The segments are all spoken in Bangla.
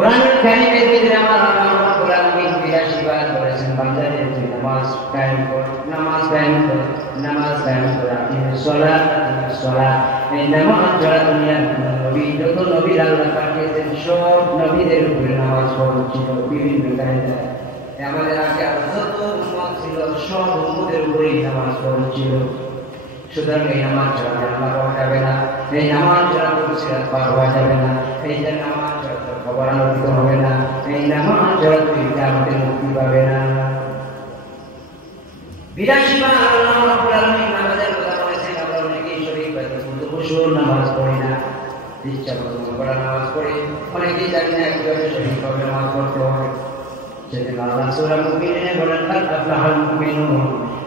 কোরআনুল কারীমের ভিতরে আমার আল্লাহ রাব্বুল আলামিন 82 বার বলেছেন বান্দাদের তুই নামাজ কায়েম কর, নামাজ কায়েম কর, নামাজ কায়েম কর, আকিমিস সালাত, আকিমিস সালাত। এই নামাজ যারা দুনিয়ার নবী যত নবী আল্লাহ পাঠিয়েছেন সব নবীদের উপরে নামাজ ফরজ ছিল বিভিন্ন কায়দায়। আমাদের আগে যত উম্মত ছিল সব উম্মতের উপরেই নামাজ ফরজ ছিল। সুতরাং এই নামাজ ছাড়া জান্নাত পাওয়া যাবে না, এই নামাজ ছাড়া সিরাত পার হওয়া যাবে না, এই নামাজ ছাড়া কবর আলোকিত হবে না, এই নামাজ ছাড়া তুই কিয়ামতে মুক্তি পাবে না। 82 বার আল্লাহ রাব্বুল আলামিন নামাজের কথা বলেছেন। আমরা অনেকেই শরীর পাইতে কিন্তু খুশুর নামাজ পড়ি না, ইচ্ছা মতো পড়া নামাজ পড়ি, অনেকেই জানি না কিভাবে সঠিকভাবে নামাজ পড়তে হবে। সেদিন আল্লাহ সূরা মুমিনে বলেন কাদ আফলাহাল মুমিনুন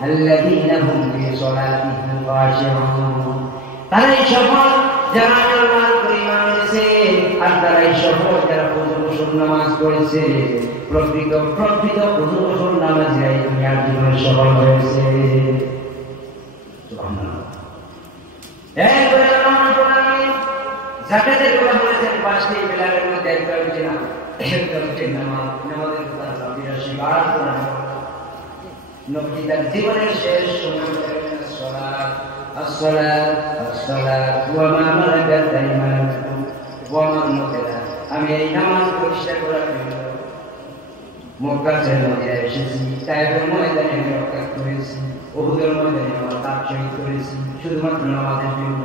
আল্লাযীনা হুম ফি সালাতিহিম খাশিউন। তারাই সফল যারা আল্লাহর উপর ঈমান এনেছে, আর তারাই সফল যারা খুশুর নামাজ পড়েছে। প্রকৃত খুশুর নামাজীরাই দুনিয়ার জীবনে সফল হয়েছে। সুবহানাল্লাহ। এরপরে আল্লাহ রাব্বুল আলামিন যাকাতের কথা বলেছেন। 5টি পিলারের মধ্যে একটা হচ্ছে নামাজ। নামাজের কথা 82 বার বলা হয়েছে। নবী তার জীবনের শেষ সময় সালাত, আসসালাত, আসসালাত ওয়া মা মালাকাত আইমানুকুম ওয়া মান মুতালা। আমি এই নামাজ প্রতিষ্ঠা করার জন্য মক্কা ছেড়ে মদিনায় এসেছি, তায়েফের ময়দানে আমি রক্ত করেছি, উহুদের ময়দানে আমার তাপ শহীদ করেছি শুধুমাত্র নামাজের জন্য।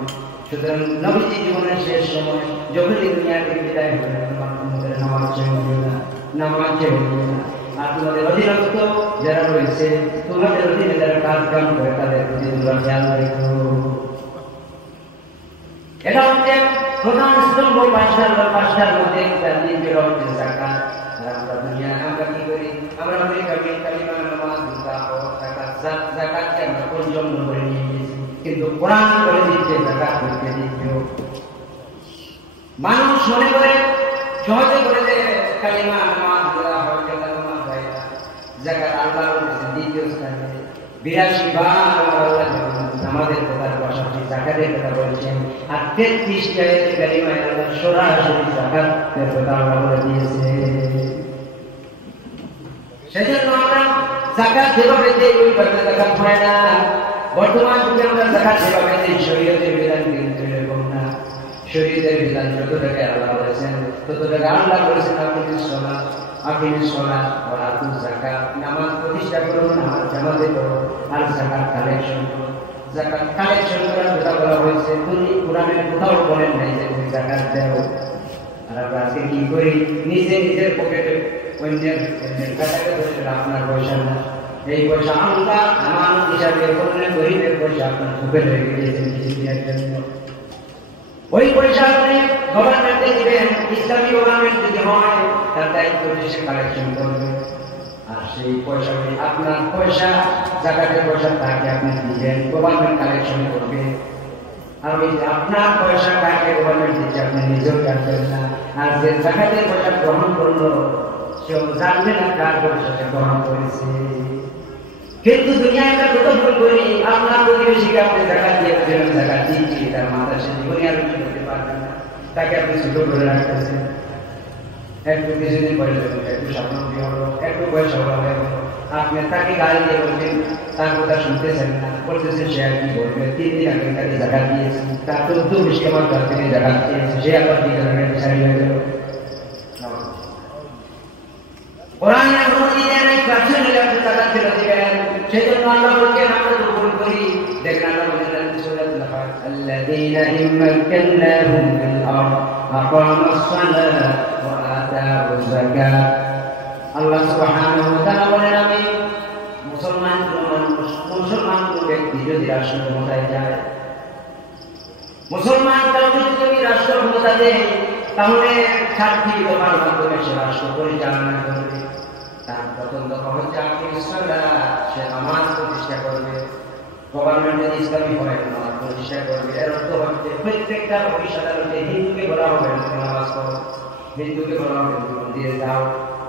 সুতরাং নবীজি জীবনের শেষ সময় যখনই দুনিয়া থেকে বিদায় হলেন তোমাদের নামাজ ছেড়ে দিও না, নামাজ ছেড়ে দিও না। আর তোমাদের অধীনস্থ যারা রয়েছে, তোমাদের অধীনে যারা কাজ কাম করে তাদের প্রতি তোমরা খেয়াল রেখো। এটা হচ্ছে প্রধান স্তম্ভ। 5টার মধ্যে তার দিনকে হচ্ছে যাকাত। আমরা দুনিয়া আমরা কি করি? আমরা বলি কালিমা, নামাজ, যাকাতকে আমরা পরিজন্য করে নিয়ে গেছি, কিন্তু কোরআন করে দিচ্ছে যাকাত করতে দিচ্ছ। মানুষ মনে করে সহজে করে যে কালিমা নামাজ দেওয়া হয়, নামাজ হয় না। যাকাত আল্লাহ বলেছে দ্বিতীয় স্থানে 82 বার আল্লাহ নামাজের কথার পাশাপাশি যাকাতের কথা বলেছেন। আর 33টা কালিমায় আল্লাহ সরাসরি যাকাতের কথা আল্লাহ বলে দিয়েছে। সেজন্য আমরা যাকাত যেভাবে দেই ওইভাবে যাকাত হয় না। বর্তমান যুগে আমরা যাকাত যেভাবে দেই শরীয়তের বিধান কিন্তু এরকম না। শরীয়তের বিধান যত টাকা আল্লাহ বলেছেন তত টাকা আল্লাহ বলেছেন আকিমিস সালাত ওয়া আতুজ যাকাত। নামাজ প্রতিষ্ঠা করো, নামাজ জামাতে করো, আর যাকাত কালেকশন করো। যাকাত কালেকশন করার কথা বলা হয়েছে, তুমি কোরআনের কোথাও বলেন নাই যে তুমি যাকাত দাও। আর আমরা আজকে কি করি? নিজের পকেটে অন্যের টাকাকে বসে আপনার পয়সা না, এই পয়সা আমরা আমানত হিসাবে অন্য গরিবের পয়সা আপনার পকেটে রেখে দিয়েছেন কিছুদিনের জন্য। ওই পয়সা আপনি গভর্নমেন্টে দিবেন, ইসলামী গভর্নমেন্ট যদি হয় তার দায়িত্ব সে কালেকশন করবে। আর সেই পয়সা আপনার পয়সা, যাকাতের পয়সা তাকে আপনি দিবেন, গভর্নমেন্ট কালেকশন করবে। আর ওই আপনার পয়সা কাকে গভর্নমেন্ট দিচ্ছে আপনি নিজেও জানবেন না। আর যে যাকাতের পয়সা গ্রহণ করলো সেও জানবে না কার পয়সাটা গ্রহণ করেছে। কিন্তু দুনিয়ায় আমরা কত ভুল করি। আপনার প্রতিবেশীকে আপনি যাকাত দিয়েছেন, যাকাত দিচ্ছি, তার মাথা সে জীবনে আর কিছু করতে পারবে না, তাকে আপনি ছোট করে রাখতেছেন। একটু কিছুদিন পরে একটু স্বপ্নবতী হলো, একটু বয়স হলো, আপনি তাকে গাড়ি দিয়ে বলছেন, তার কথা শুনতেছেন না, বলতেছেন সে আর কি বলবে। 3 দিন আগে তাকে যাকাত দিয়েছেন, তার তো 24 আমার কাছ থেকে যাকাত দিয়েছে, সে আবার কি জানাবেন বিচারি হয়ে গেল। কোরআনের অনুমতি দেন এই প্রাচীন আপনি যাকাত ফেরত দিবেন। সেই জন্য আল্লাহ বলছেন আমরা তো ভুল করি। দেখেন আল্লাহ বলছেন সূরাতুল হজ আল্লাযীনা ইম্মাক্কানাহুম ফিল আরদ আকামাস সালাত ওয়া আতাউজ যাকাত। আল্লাহ সুবহানাহু ওয়া তাআলা বলেন আমি মুসলমান কোন ব্যক্তি যদি রাষ্ট্র ক্ষমতায় যায়, মুসলমান কাউকে যদি রাষ্ট্র ক্ষমতা দেয় তাহলে 4টি দফার মাধ্যমে সে রাষ্ট্র পরিচালনা করবে। তার প্রথম দফা হচ্ছে সে নামাজ প্রতিষ্ঠা করবে। গভর্নমেন্ট যদি ইসলামী হয় নামাজ প্রতিষ্ঠা করবে। এর অর্থ হচ্ছে প্রত্যেকটা অফিস আদালতে হিন্দুকে বলা হবে নামাজ পড়ো, হিন্দুকে বলা হবে মন্দিরে যাও,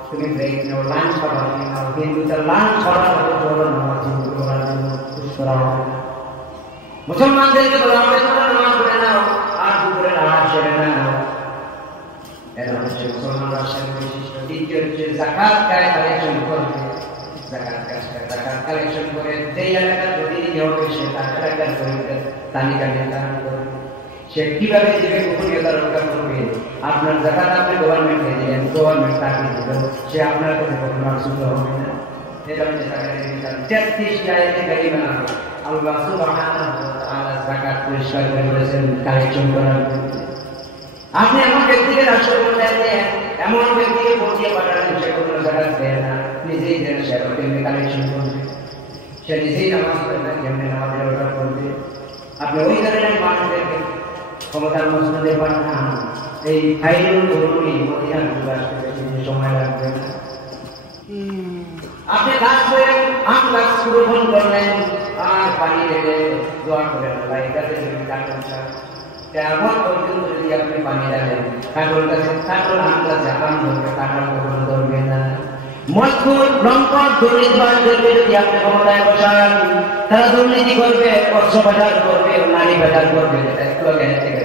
তুমি ব্রেক নাও, লাঞ্চ খাবার নাও। কিন্তু তার লাঞ্চ খাবার নামাজ হিন্দু করার জন্য করা হবে না। মুসলমানদেরকে বলা হবে তোমরা নামাজ পড়ে নাও, আর দুপুরে নামাজ সেরে নাও। এরা হচ্ছে মুসলমান রাষ্ট্রের বৈশিষ্ট্য। দ্বিতীয় হচ্ছে যাকাত কালেকশন করবে, যাকাত কালেকশন করে যেই এলাকার প্রতিনিধি হবে সে তার এলাকার গরিবদের তালিকা নির্ধারণ করবে। সে কিভাবে দিবে, গোপনীয়তা রক্ষা করবে। আপনার যাকাত আপনি গভর্নমেন্টকে দিলেন, গভর্নমেন্ট তাকে দিল, সে আপনার কাছে কখনো আসুত হবে না। এটা হচ্ছে যাকাতের বিধান। 33 আয়াতে কারিমা আল্লাহ সুবহানাহু ওয়া তাআলা যাকাত পরিষ্কার করে বলেছেন কালেকশন করার জন্য। আপনি এমন ব্যক্তিকে রাষ্ট্রপ্রধান দেন, এমন ব্যক্তিকে পৌঁছিয়ে পাঠালেন সে কোনো যাকাত দেয় না, নিজেই দেন, সে কেমনি কালেকশন করবে, সে নিজেই নামাজ পড়বে, কেমনি নামাজের অর্ডার করবে। আপনি ওই ধরনের মানুষদেরকে ক্ষমতার মসনদে পাঠান, এই ফাইলুল গরুরি মদিনার বিকাশ করতে সময় লাগবে না। আপনি গাছ করেন, আম গাছ রোপণ করলেন, আর পানি ঢেলে দোয়া করেন, আল্লাহ এই গাছের জন্য কাটন চান। কেমন পর্যন্ত যদি আপনি পানি ডালেন, কাটল গাছে কাটল, আম গাছে আম ধরবে, কাঁঠাল কখনো ধরবে না। মজবুর লম্পট দুর্নীতিবাজদেরকে যদি আপনি ক্ষমতায় বসান, তারা দুর্নীতি করবে, অর্থ পাচার করবে, নারী পাচার করবে, যেটা একটু আগে থেকে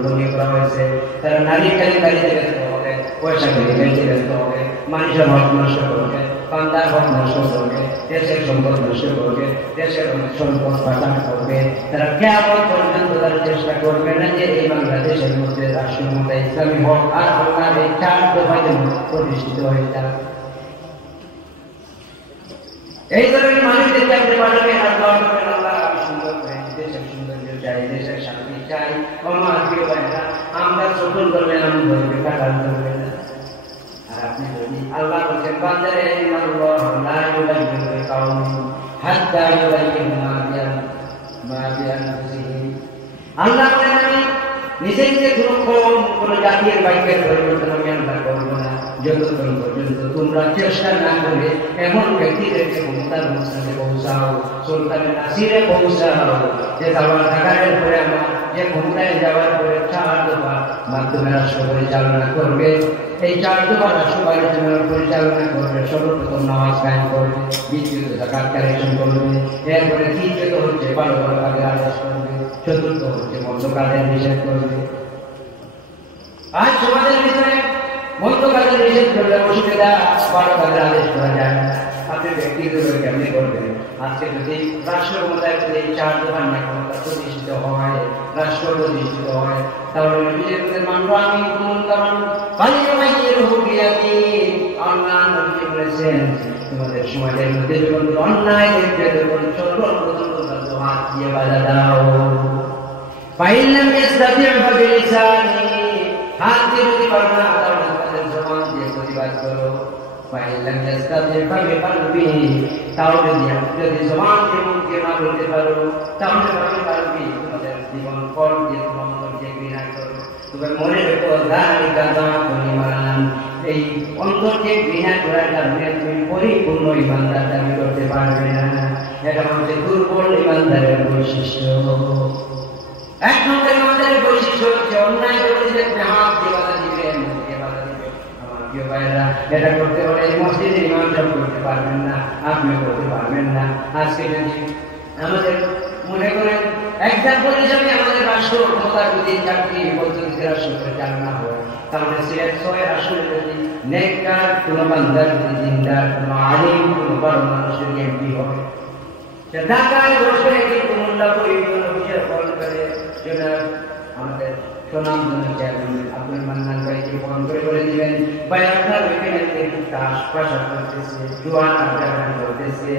গ্রহণীয় করা হয়েছে। তারা নারী গাড়িতে ব্যস্ত হবে, পয়সা করে বেঁচে ব্যস্ত হবে, মানুষের হক নষ্ট করবে, বান্দার হক নষ্ট করবে, দেশের সম্পদ নষ্ট করবে, দেশের সম্পদ পাচার করবে। তারা কেমন পর্যন্ত তারা চেষ্টা করবে না যে এই বাংলাদেশের মধ্যে রাষ্ট্র ক্ষমতা ইসলামী হক আর আল্লাহর এই 4 দফায় প্রতিষ্ঠিত হয়ে যাবে। এই ধরনের মানুষদেরকে আপনি পাঠাবেন, আল্লাহ আমি সুন্দর দেশের সৌন্দর্য চাই, দেশের শান্তি চাই। আমরা চতুর করবেন, আমি ধরবে, কাটাল ধরবে না। আর আপনি যদি আল্লাহ বলছেন বান্দারে আল্লাহ বলেন আমি নিজে নিজে কোন জাতির বাক্যের পরিবর্তন আমি আমরা করবো না যতক্ষণ পর্যন্ত তোমরা চেষ্টা না করে এমন ব্যক্তিদেরকে ক্ষমতার অনুষ্ঠানে পৌঁছাও, সুলতানের নাসিরে পৌঁছাও, যে তাওয়ার ঢাকারের পরে আমার যে ক্ষমতায় যাওয়ার পরে 4 দফা মাধ্যমে রাষ্ট্র পরিচালনা করবে। এই 4 দফা রাষ্ট্র পরিচালনা করবে। সর্বপ্রথম নামাজ কায়েম করবে, দ্বিতীয়ত যাকাত কালেকশন করবে, এরপরে তৃতীয়ত হচ্ছে ভালো ভালো কাজের আদেশ করবে, চতুর্থ হচ্ছে মন্দ কাজের নিষেধ করবে। আজ সমাজের ভিতরে মন্দ কাজের নিষেধ করলে অসুবিধা, ভালো কাজের আদেশ করা যায় না। আপনি ব্যক্তিগত কেমনি করবেন? আজকে যদি রাষ্ট্র ক্ষমতায় এই 4 দফার ক্ষমতা প্রতিষ্ঠিত হয়, রাষ্ট্র প্রতিষ্ঠিত হয়, তাহলে নিজের মধ্যে মানব আমি আল্লাহ নবী বলেছেন তোমাদের সমাজের মধ্যে যখন অন্যায় দেখবে তখন সর্বপ্রথম তোমরা হাত দিয়ে বাধা দাও। পাইলাম হাত দিয়ে যদি পারো না তাহলে তোমাদের জবান দিয়ে প্রতিবাদ করো। তাহলে যদি জবান দিয়ে মুখ দিয়ে না বলতে পারো তাহলে পারবি তোমাদের জীবন ফল দিয়ে তোমার অন্তরকে ঘৃণা করো। তবে মনে রেখো এই অন্তরকে ঘৃণা করার কারণে তুমি পরিপূর্ণ ইমানদার দাবি করতে পারবে না। এটা হচ্ছে দুর্বল ইমানদারের বৈশিষ্ট্য। 1 নম্বর ইমানদারের বৈশিষ্ট্য হচ্ছে অন্যায় করতে হাত দিয়ে বাধা দিবে, মুখ দিয়ে বাধা দিবে। আমার প্রিয় ভাইরা, এটা করতে হলে মসজিদের ইমাম সাহেব করতে পারবেন না, আপনি করতে পারবেন না। আজকে যদি আমাদের মনে করেন এক্সাম্পল হিসাবে আমাদের রাষ্ট্র ক্ষমতার যদি 4টি পদ্ধতিতে রাষ্ট্র পরিচালনা হয়, তাহলে সিলেট 6 আসলে যদি নেককার কোনো বান্দার, যদি দিনদার, কোনো আলিম, কোনো বড় মানুষের এমপি হবে, সে ঢাকায় বসে কিন্তু মোল্লা পরিবহন অফিসের ফোন করে আমাদের সুনামধন্য চেয়ারম্যান আব্দুল মান্নান ভাইকে ফোন করে বলে দিবেন, ভাই আপনার ওইখানে আশপাশা করতেছে, জোয়ান আড্ডা করতেছে,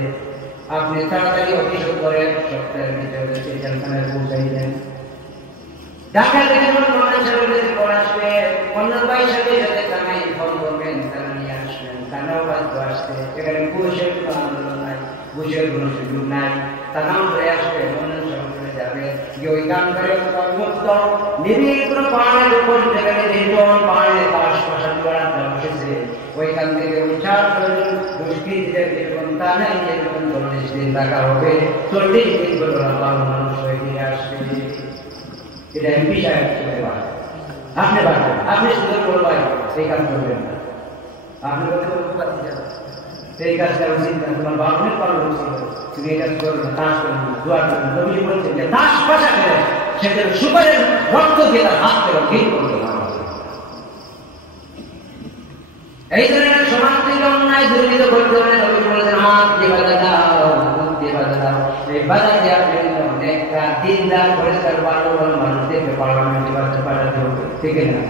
আপনি তাড়াতাড়ি অফিস করে সপ্তাহের ভিতরে সেই জানখানায় পৌঁছাই দেন। ঢাকা থেকে আসবে অন্যান্য ভাইয়ের সাথে সাথে থানায় ফোন করবেন, তারা নিয়ে আসবেন, থানাও বাধ্য আসতে। এখানে পুরুষের কোনো আন্দোলন নাই, পুরুষের কোনো সুযোগ নাই, থানাও ধরে আসবে, অন্যান্য সংগঠনে যাবে, গিয়ে ওই কাম করে মুক্ত নিবিড় কোনো পাহাড়ের উপর যেখানে নির্জন পাহাড়ে তাস পাশান করার বসেছে, ওইখান থেকে উচ্চার করলেন দুষ্কৃতীদের যেরকম তা নাই, যেরকম 40 দিন টাকা হবে, 40 দিন করে মানুষ হয়ে ফিরে আসবে। এটা এমপি সাহেব চলে পারে, আপনি পারবেন, আপনি সুন্দর বলবেন সেই কাজ করবেন না, আপনি বলতে পারছি না সেই কাজ করা উচিত না, তোমার বাপনের করা উচিত, তুমি এই কাজ করবে না, তাস করবে না, দোয়া করবে না। নবী বলছেন যে তাস পাশা করে সেটা সুপারের রক্ত দিয়ে তার হাত থেকে ভিড় করতে হবে। এই ধরনের সমাজ থেকে অন্যায় দুর্নীতি করতে হলে নবী বলেছেন হাত দিয়ে বাধা দাও, হাত দিয়ে বাধা দাও। এই বাধা দেওয়ার জন্য একটা দিনদার পরিষ্কার মানুষদেরকে পার্লামেন্টে পাঠাতে হবে, ঠিক না?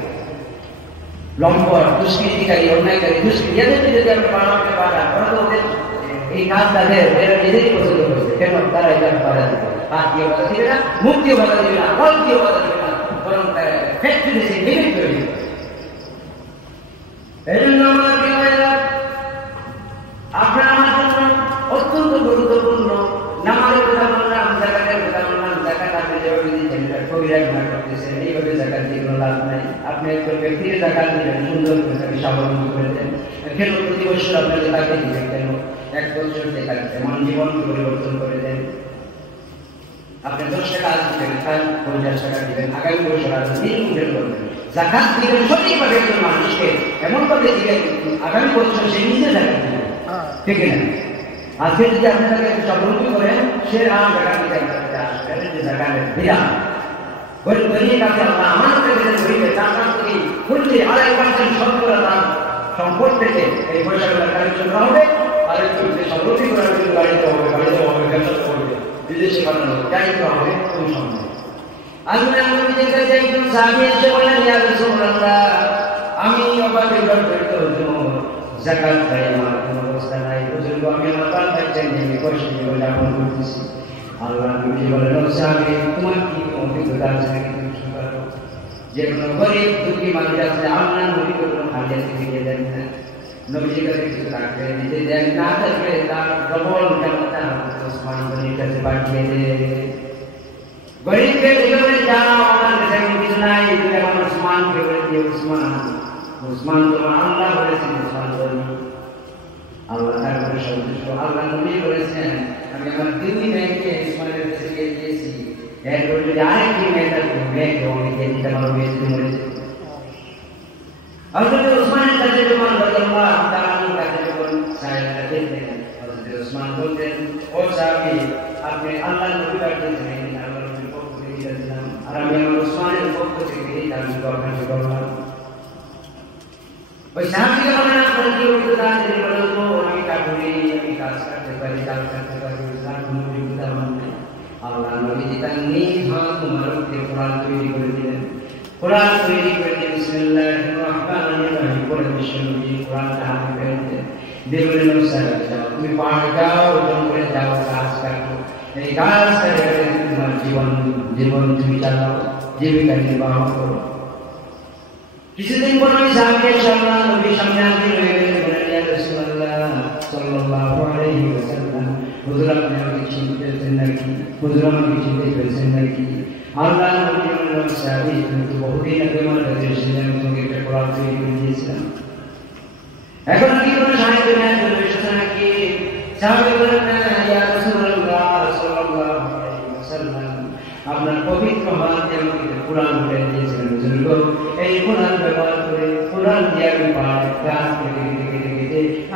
লম্পট দুষ্কৃতিকারী অন্যায়কারী দুষ্কৃতি এদেরকে যদি আপনি পার্লামেন্টে পাঠান তাহলে ওদের এই কাজ তাদের এরা নিজেরই পছন্দ করছে, কেন তারা এটা বাধা দেবে? হাত দিয়ে বাধা দিবে না, মুখ দিয়ে বাধা দিবে না, ফল দিয়ে বাধা দিবে না, বরং ফ্যাক্টরি সে মিলিট তৈরি হবে। এই জন্য আমার কি হয়, আপনার আমার জন্য অত্যন্ত গুরুত্বপূর্ণ। নামাজের কথা বললাম, জাকাতের কথা বললাম, জাকাত আপনি যেভাবে দিচ্ছেন এটা কবিরা গুনাহ করতেছেন, এইভাবে জাকাত দিয়ে কোনো লাভ নাই। আপনি একজন ব্যক্তিকে জাকাত দিলেন, সুন্দর করে তাকে স্বাবলম্বী করে দেন, কেন প্রতি বছর আপনাকে তাকে দিবেন, কেন 1 বছর দেখা এমন জীবনকে পরিবর্তন করে দেন। আপনি 10 টাকা আজ দিবেন, কাল 50 টাকা দিবেন, আগামী বছর আজ নির্মূল করবেন। জাকাত দিবেন সঠিকভাবে একজন মানুষকে, এমনভাবে দিবেন আগামী বছর সে নিজে জাকাত দিবেন, ঠিক না? আজকে যদি আপনাকে স্বাবলম্বী করেন, সে আর জাকাত দিতে আপনার কাছে আসবে, যে জাকাতের বিধান গরিবের কাছে আল্লাহ আমানতকে দিলেন, গরিবের তার কাছ থেকে ফুললি 2.5% শতকরা তার সম্পদ থেকে এই পয়সাগুলো কালেকশন করা হবে, আর একটু স্বাবলম্বী করার জন্য গাড়িতে হবে, ব্যবসা করবে, বিদেশে পাঠানো হবে, যাই করা হবে কোন সম্ভব। আল্লাহ নবীর কাছে একজন সাহাবী এসে বললেন, ইয়া রাসূলুল্লাহ, আমি অবাক হয়ে যাকাত দেই আমার কোনো অবস্থা নাই, বুঝলো আমি আমার পাল পাচ্ছেন আমি পয়সা দিয়ে যাপন করতেছি। আল্লাহ নবী বললেন, সাহাবী তোমার কি অভিজ্ঞতা আছে নাকি? তুমি শুনতে যে কোনো গরিব দুঃখী মানুষ আছে, আল্লাহ নবী কোনো হাজিরা দিয়ে দেন না, নবীর কাছে কিছু রাখবে, নিজে দেন, না থাকলে তার ডবল ক্ষমতা ওসমান গনির কাছে পাঠিয়ে দেয়। গরিবকে বলে যাও আমার কাছে কিছু নাই, তুমি আমার ওসমানকে বলে দিয়ে উসমান তোমার আল্লাহ বলেছেন উসমান বলি, আল্লাহ তার উপরে সন্তুষ্ট। আল্লাহ নবী বলেছেন আমি আমার 2 মেয়েকে উসমানের কাছে দিয়েছি, এরপর যদি আরেকটি মেয়েকে অনেকে দিতে পারো, মেয়ে যদি মরে যেত। হযরত উসমানের কাছে যখন রাদিয়াল্লাহু তাআলা আনহু কাছে যখন সাহাবারা দেখলেন, হযরত উসমান বলতেন, ও সাহাবী আপনি আল্লাহর নবী পাঠিয়েছেন, আল্লাহর নবীর পক্ষ থেকে দিয়েছিলাম, আর আমি আমার উসমানের পক্ষ থেকে এই দাবি করলাম। ওই সাহাবীকে বলেন আপনার কি অভিজ্ঞতা আছে? তিনি বলেন, তো আমি কাঠুরি, আমি কাজ করতে পারি, কাজ করতে পারি, তার কোনো অভিজ্ঞতা আমার নেই। আল্লাহ নবী তার নিজ হাত মুবারক দিয়ে কোরআন তৈরি করে দিলেন, কোরআন তৈরি করে দিয়ে বিসমিল্লাহির রহমানির রহিম করে বিশ্বনবী কোরআনটা হাতে পেয়ে দেবলেন, যাও তুমি পাঠ গাও, ওজন করে যাও, কাজ করো, এই কাজ করে তোমার জীবন তুমি চালাও, জীবিকা নির্বাহ করো। কিছুদিন পর ওই সাহাবীর সামনে নবীর সামনে হাজির হয়ে গেলেন, বললেন, ইয়া রাসূলুল্লাহ সাল্লাল্লাহু আলাইহি ওয়াসাল্লাম, হুজুর আপনি আমাকে চিনতে পেরেছেন নাকি? হুজুর আমাকে চিনতে পেরেছেন নাকি? আল্লাহ নবী বললেন, সাহাবী তুমি তো বহুদিন আগে আমার কাছে এসেছিলেন, তোমাকে একটা কোরআন তৈরি করে দিয়েছিলাম, এখন কি কোনো সাহায্য নেওয়ার জন্য এসেছে নাকি? সাহাবী বললেন, ইয়া রাসূলুল্লাহ সাল্লাল্লাহু আলাইহি ওয়াসাল্লাম, আপনার পবিত্র হাতে আমাকে কোরআন বলে দিয়েছিলেন, হুজুর এই কোরআন ব্যবহার করে কোরআন দিয়ে আমি পাঠ কাজ থেকে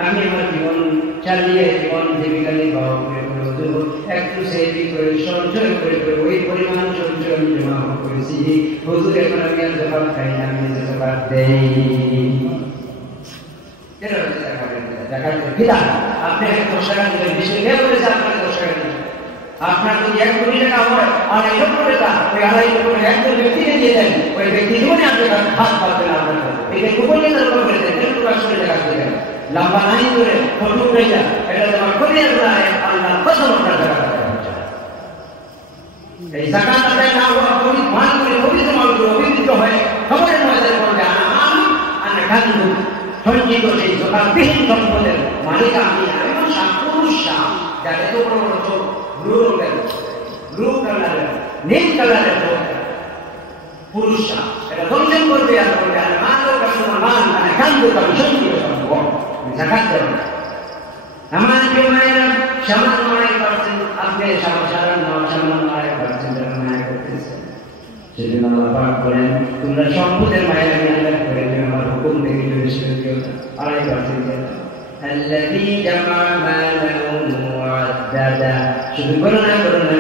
আমি আমার জীবন চালিয়ে জীবন জীবিকা নির্বাহ করে হুজুর একটু সেভিং করে সঞ্চয় করে ওই পরিমাণ সঞ্চয় আমি জমা করেছি, হুজুর এখন আমি আর জবাব খাই না, আমি জবাব দেই। আপনি 10 টাকা দিলেন, বিশেষ বলেছে আপনাকে 10 টাকা দিলেন, আপনার যদি 1 কোটি টাকা হয় আর 1 লক্ষ টাকা ওই 2.5 লক্ষ টাকা একজন ব্যক্তিকে দিয়ে দেন, ওই ব্যক্তি জীবনে আপনার হাত পাবেন না, আপনার এটা গোপনীয় করে দেন, একটু 100 টাকা দিয়ে দেন, লম্বা নাই করে ফটো উঠে যায়, এটা তোমার কোটি আল্লাহ কত আপনার টাকা এই জাকাত আদায় না হওয়া পবিত্র মান করে পবিত্র মাল করে অভিযুক্ত হয়ে খবরের ময়দানে পড়বে, আমি খাদ্য সঞ্চিত সেই জোগাড়বিহীন সম্পদের মালিক আমি পুরুষ যাকে তো বড় বড় চোখ ব্লু কালারের নীল কালারের চোখ পুরুষ এটা দর্শন করবে, আর বলবে মানে খাদ্য সঞ্চিত সম্পদ জাকাত দেবে না। আমার প্রিয় মায়েরা সামান্য 1% আপনি সামান্য 1% মায়া করতেছেন, সেজন্য আল্লাহ পাক বলেন তোমরা সম্পদের মায়া নিয়ে করে তুমি আমার হুকুম থেকে যদি শুনে দিও না, 2.5% দিয়ে দাও। আল্লাযী জামা মালাহু মুআদ্দাদা, শুধু গণনা করো না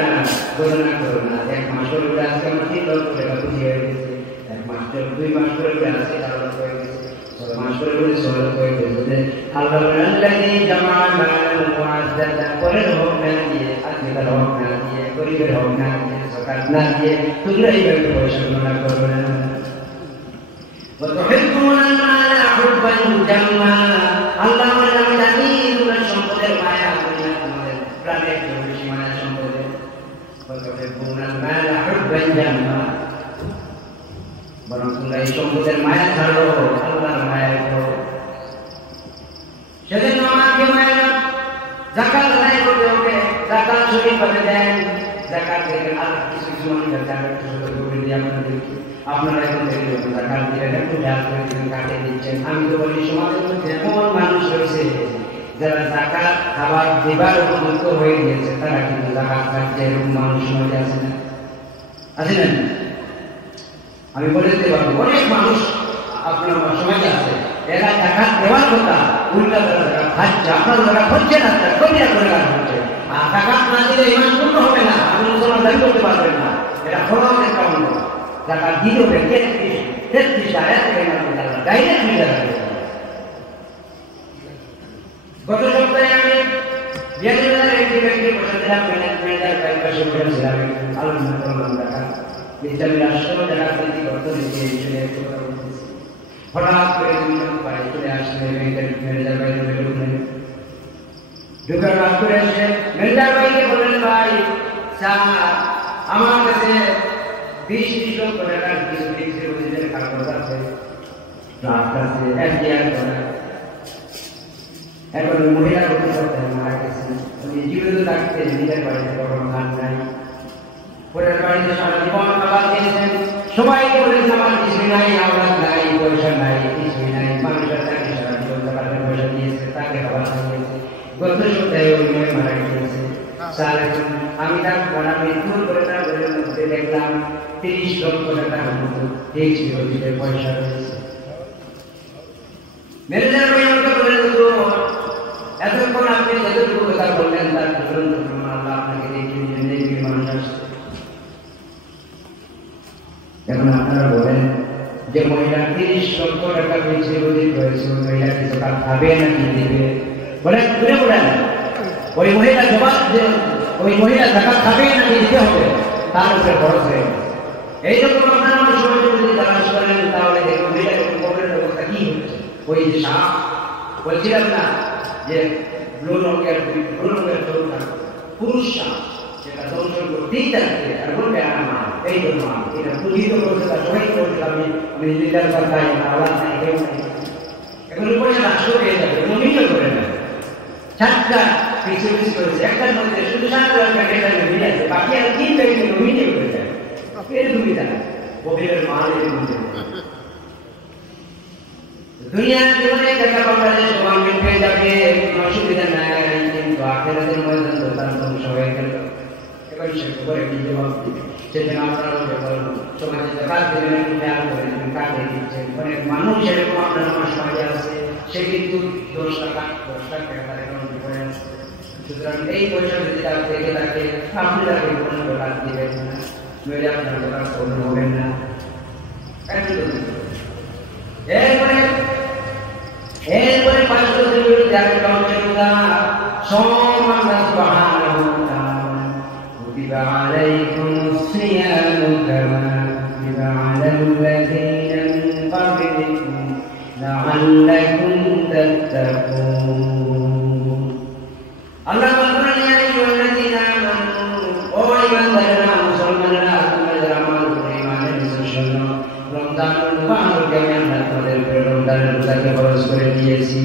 1 মাস পরে আজকে আমার 3 লক্ষ টাকা পুঁজি হয়ে গেছে, 1 মাস পরে 2 মাস পরে আজকে 4 লক্ষ হয়ে গেছে, 6 মাস করে করে সওয়াল করে বলতে আল্লাহ আল্লাহি জামাআনা মুআদ্দাদা করে হোক না দিয়ে আজকের হোক না দিয়ে গরিবের হোক না দিয়ে সকাল না দিয়ে তোমরা এইভাবে পয়সা না করবে না وتحبون المال حبا جما আল্লাহ মানে আমি জানি তোমরা সম্পদের মায়া করি না তোমাদের প্রাণের বেশি মায়া সম্পদের وتحبون المال حبا جما বরং তোমরা এই সম্পদের মায়া ছাড়ো আল্লাহর মায়া করো সেজন্য আমাকে মায়া যাকাত আদায় করতে হবে যাকাত সঠিকভাবে দেন যাকাত থেকে আর কিছু কিছু মানুষের যাকাত শুরু করে দিয়ে আপনারা এখন থেকে যাকাত দিয়ে একটু খেয়াল করে দিন কাটে দিচ্ছেন আমি তো বলি সমাজের মধ্যে এমন মানুষ রয়েছে যারা যাকাত খাবার দেবার উপযুক্ত হয়ে গিয়েছে তারা কিন্তু যাকাত খাচ্ছে এরকম মানুষ সমাজে আছে না আছে না আমি বলে দিতে পারবো অনেক মানুষ আপনার সমাজে আছে এরা টাকা দেওয়ার কথা উল্টা টাকা খাচ্ছে আপনার টাকা হচ্ছে না কমিয়া করে হচ্ছে আর টাকা না দিলে ইমান পূর্ণ হবে না আপনি মুসলমান দাবি করতে পারবেন না এটা ফরজ একটা অঙ্গ টাকা দিতে হবে 33,000 টাকা ডাইরেক্ট মিটার গত সপ্তাহে আমি বিয়ানীবাজার একটি ব্যাংকে বসেছিলাম ম্যানেজার পাশে বসেছিলাম আলোচনা করলাম টাকা ইসলামী রাষ্ট্র যারা রাজনীতি অর্থনীতি এই বিষয়ে একটু কথা বলতেছি হঠাৎ করে বাড়ি চলে আসলে ব্যাংকের ম্যানেজার বাইরে ঢুকলেন ঢুকার বাদ করে এসে ম্যানেজার বাইরে বললেন ভাই আমার কাছে 20 লক্ষ টাকার কিছু ফিক্সড ডিপোজিটের কাগজ আছে তার কাছে এফডিআর করা এখন মহিলা গত সপ্তাহে মারা গেছেন উনি জীবিত থাকতে নিজের বাড়িতে কখনো খান নাই পরের বাড়িতে সারা জীবন খাবার দিয়েছেন সবাইকে বলেছেন আমার কিছুই নাই আওলাদ নাই পয়সা নাই কিছুই নাই মানুষের তাকে সারা জীবন খাবারের পয়সা দিয়েছে তাকে খাবার দিয়েছে গত সপ্তাহে ওই মেয়ে মারা গিয়েছে আমি তার পড়া মৃত্যুর করে তার ঘরের মধ্যে দেখলাম 30 লক্ষ টাকার মতো এই চিরদিনের পয়সা রয়েছে ম্যানেজার ভাই আমাকে বলে দিল এতক্ষণ আপনি যতটুকু কথা বললেন তার ধরুন আল্লাহ আপনাকে দেখে মানুষ আসছে এখন আপনারা বলেন যে মহিলা 30 লক্ষ টাকা পেয়েছে রোজিত হয়েছে মহিলা কিছু টাকা খাবে না কি দেবে বলেন ঘুরে বলেন ওই মহিলা জবাব যে ওই মহিলা টাকা খাবে না কি দিতে হবে তার উপরে খরচ হয়ে এই রকম আপনারা আমার সমাজে যদি তালাশ করেন তাহলে দেখুন মহিলার প্রবলেমের ব্যবস্থা কি হচ্ছে ওই যে সাপ বলছিলাম না যে ব্লু রঙের চোখ পুরুষ সাপ যেটা দর্শন করতেই থাকছে আর বলবে আমার এই জন্য এটা পুজিত করছে তার সবাই করছে আমি লিডার পাই না আওয়াজ নাই কেউ নাই এখন পয়সা রাষ্ট্র পেয়ে যাবে নমিনিও করে না 7টা ফিক্স করেছে একটার মধ্যে শুধু 7 লাখ টাকা মিলে আছে বাকি আর 3 টাকা নমিনিও করে যায় এর সুবিধা ওদের মালের মধ্যে দুনিয়ার জীবনে টাকা বাংলাদেশ গভর্নমেন্ট পেয়ে যাবে অসুবিধা নাই কিন্তু আখেরাতের ময়দান তো তার ধ্বংস হয়ে গেল এবার সে করে কি জবাব দিবে সেজন্য আপনারা সমাজে জাকাত দেবেন একটু খেয়াল করেন কাকে দিচ্ছেন অনেক মানুষ এরকম আপনার আমার সমাজে আছে সে কিন্তু 10 টাকা তার অ্যাকাউন্টে পড়ে আছে সুতরাং এই পয়সা যদি তার থেকে থাকে আপনি তাকে কোনো টাকা দিবেন না নইলে আপনার টাকা পূর্ণ হবেন না এরপরে 500 দিনের বিরুদ্ধে অ্যাকাউন্ট চলুকা সমান সুবহানাহু ওয়া তাআলা কুতিবা আলাইকুমুস সিয়ামু কামা কুতিবা আলাল্লাযীনা মিন ক্বাবলিকুম লাআল্লাকুম তাত্তাকুন আল্লাহ বলেন ইয়া আইয়ুহাল্লাযীনা আমানু ও ঈমানদাররা মুসলমানরা তোমরা যারা আমার উপরে ঈমান এনেছো রমজানুল মুবারকে আমরা তোমাদের উপরে রমজানের রোজাকে ফরজ করে দিয়েছি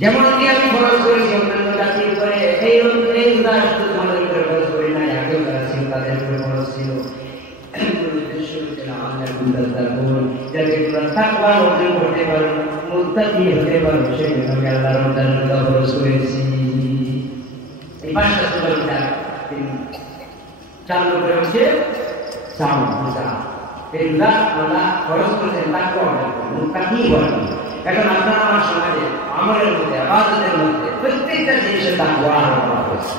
যেমন কি আমি ফরজ করেছি অন্যান্য জাতির উপরে এই রোজা শুধু তোমাদের উপরে ফরজ করি নাই আগেও যারা ছিল তাদের উপরে ফরজ ছিল যাতে তোমরা তাকওয়া অর্জন করতে পারো মুত্তাকি হতে পারো সেই জন্য আমি আল্লাহ রমজানের রোজা ফরজ করেছি এই 5টা সুবহানাল্লাহ চালু করে হচ্ছে সাউন্ড রোজা এগুলা আল্লাহ খরচ করেছেন তাকওয়া মুত্তাকি হওয়ার জন্য এখন আপনারা আমার সমাজে আমলের মধ্যে ইবাদতের মধ্যে প্রত্যেকটা জিনিসে তাকওয়ার অভাব রয়েছে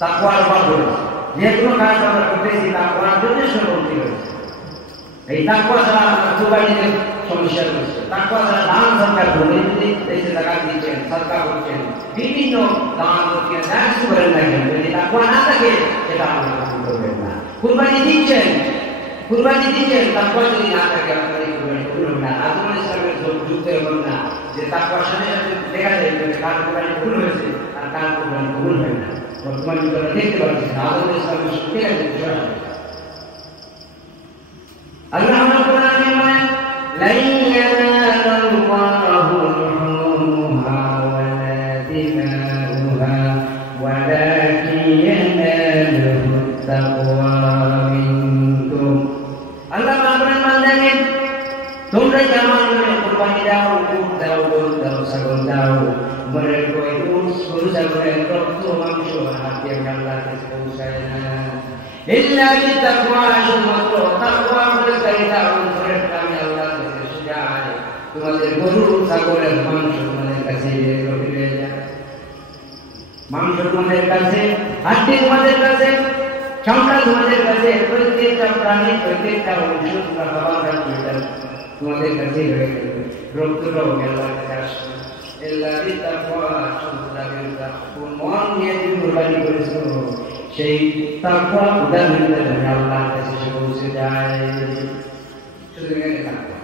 তাকওয়ার অভাব রয়েছে যে কোনো কাজ আমরা করতেছি তাকওয়ার যথেষ্ট কমতি রয়েছে এই তাকওয়া ছাড়া আমরা সুবাইতে সমস্যা রয়েছে। তারপর তারা দান সরকার দেশে টাকা দিচ্ছেন, সরকার করছেন, বিভিন্ন দান করছেন, যা কিছু করেন না কেন, যদি তারপর না থাকে সেটা আপনারা কবুল করবেন না। কুরবানি দিচ্ছেন, তারপর যদি না থাকে আপনাদের কুরবানি কবুল হবে না। আদম আলাইহিস সালামের যুক্ত হবেন না যে তারপর সাথে সাথে দেখা যায় যে কার কুরবানি কবুল হয়েছে আর কার কুরবানি কবুল হয় না। বর্তমান যুগে দেখতে পাচ্ছি আদম আলাইহিস সালামের সত্যি আছে বিষয়। আল্লাহ রাব্বুল আলামিন বলেন লা ইয়ানালুল্লাহু লুহুমুহা ওয়ালা দিমাউহা ওয়ালাকিন ইয়ানালুহুত তাকওয়া মিনকুম। আল্লাহ রাব্বুল আলামিন তোমরা যেমন কুরবানি দাও, উট দাও, গরু দাও, ছাগল দাও, মরের কই উট, গরু ছাগলের রক্ত মাংস হাতে আল্লাহর কাছে পৌঁছায় না। ইল্লা বিতাকওয়া, শুধুমাত্র তাকওয়া বলে চাইতা অন্তরের কামে আল্লাহর কাছে যায়। তোমাদের গরু ছাগলের মাংস তোমাদের কাছে রয়ে যায়, মাংস তোমাদের কাছে, হাড্ডি তোমাদের কাছে, চামড়া তোমাদের কাছে, প্রত্যেকটা প্রাণী প্রত্যেকটা অংশ তোমরা খাবার খাচ্ছ তোমাদের কাছে রয়ে গেল। রক্তটাও আল্লাহর কাছে আসবে। ইল্লা বিতাকওয়া, শুধু মন নিয়ে তুমি কুরবানি করেছো সেই তাকওয়া উদাহরণের জন্য আল্লাহর কাছে সে পৌঁছে যায়। শুধু এখানে থাকবে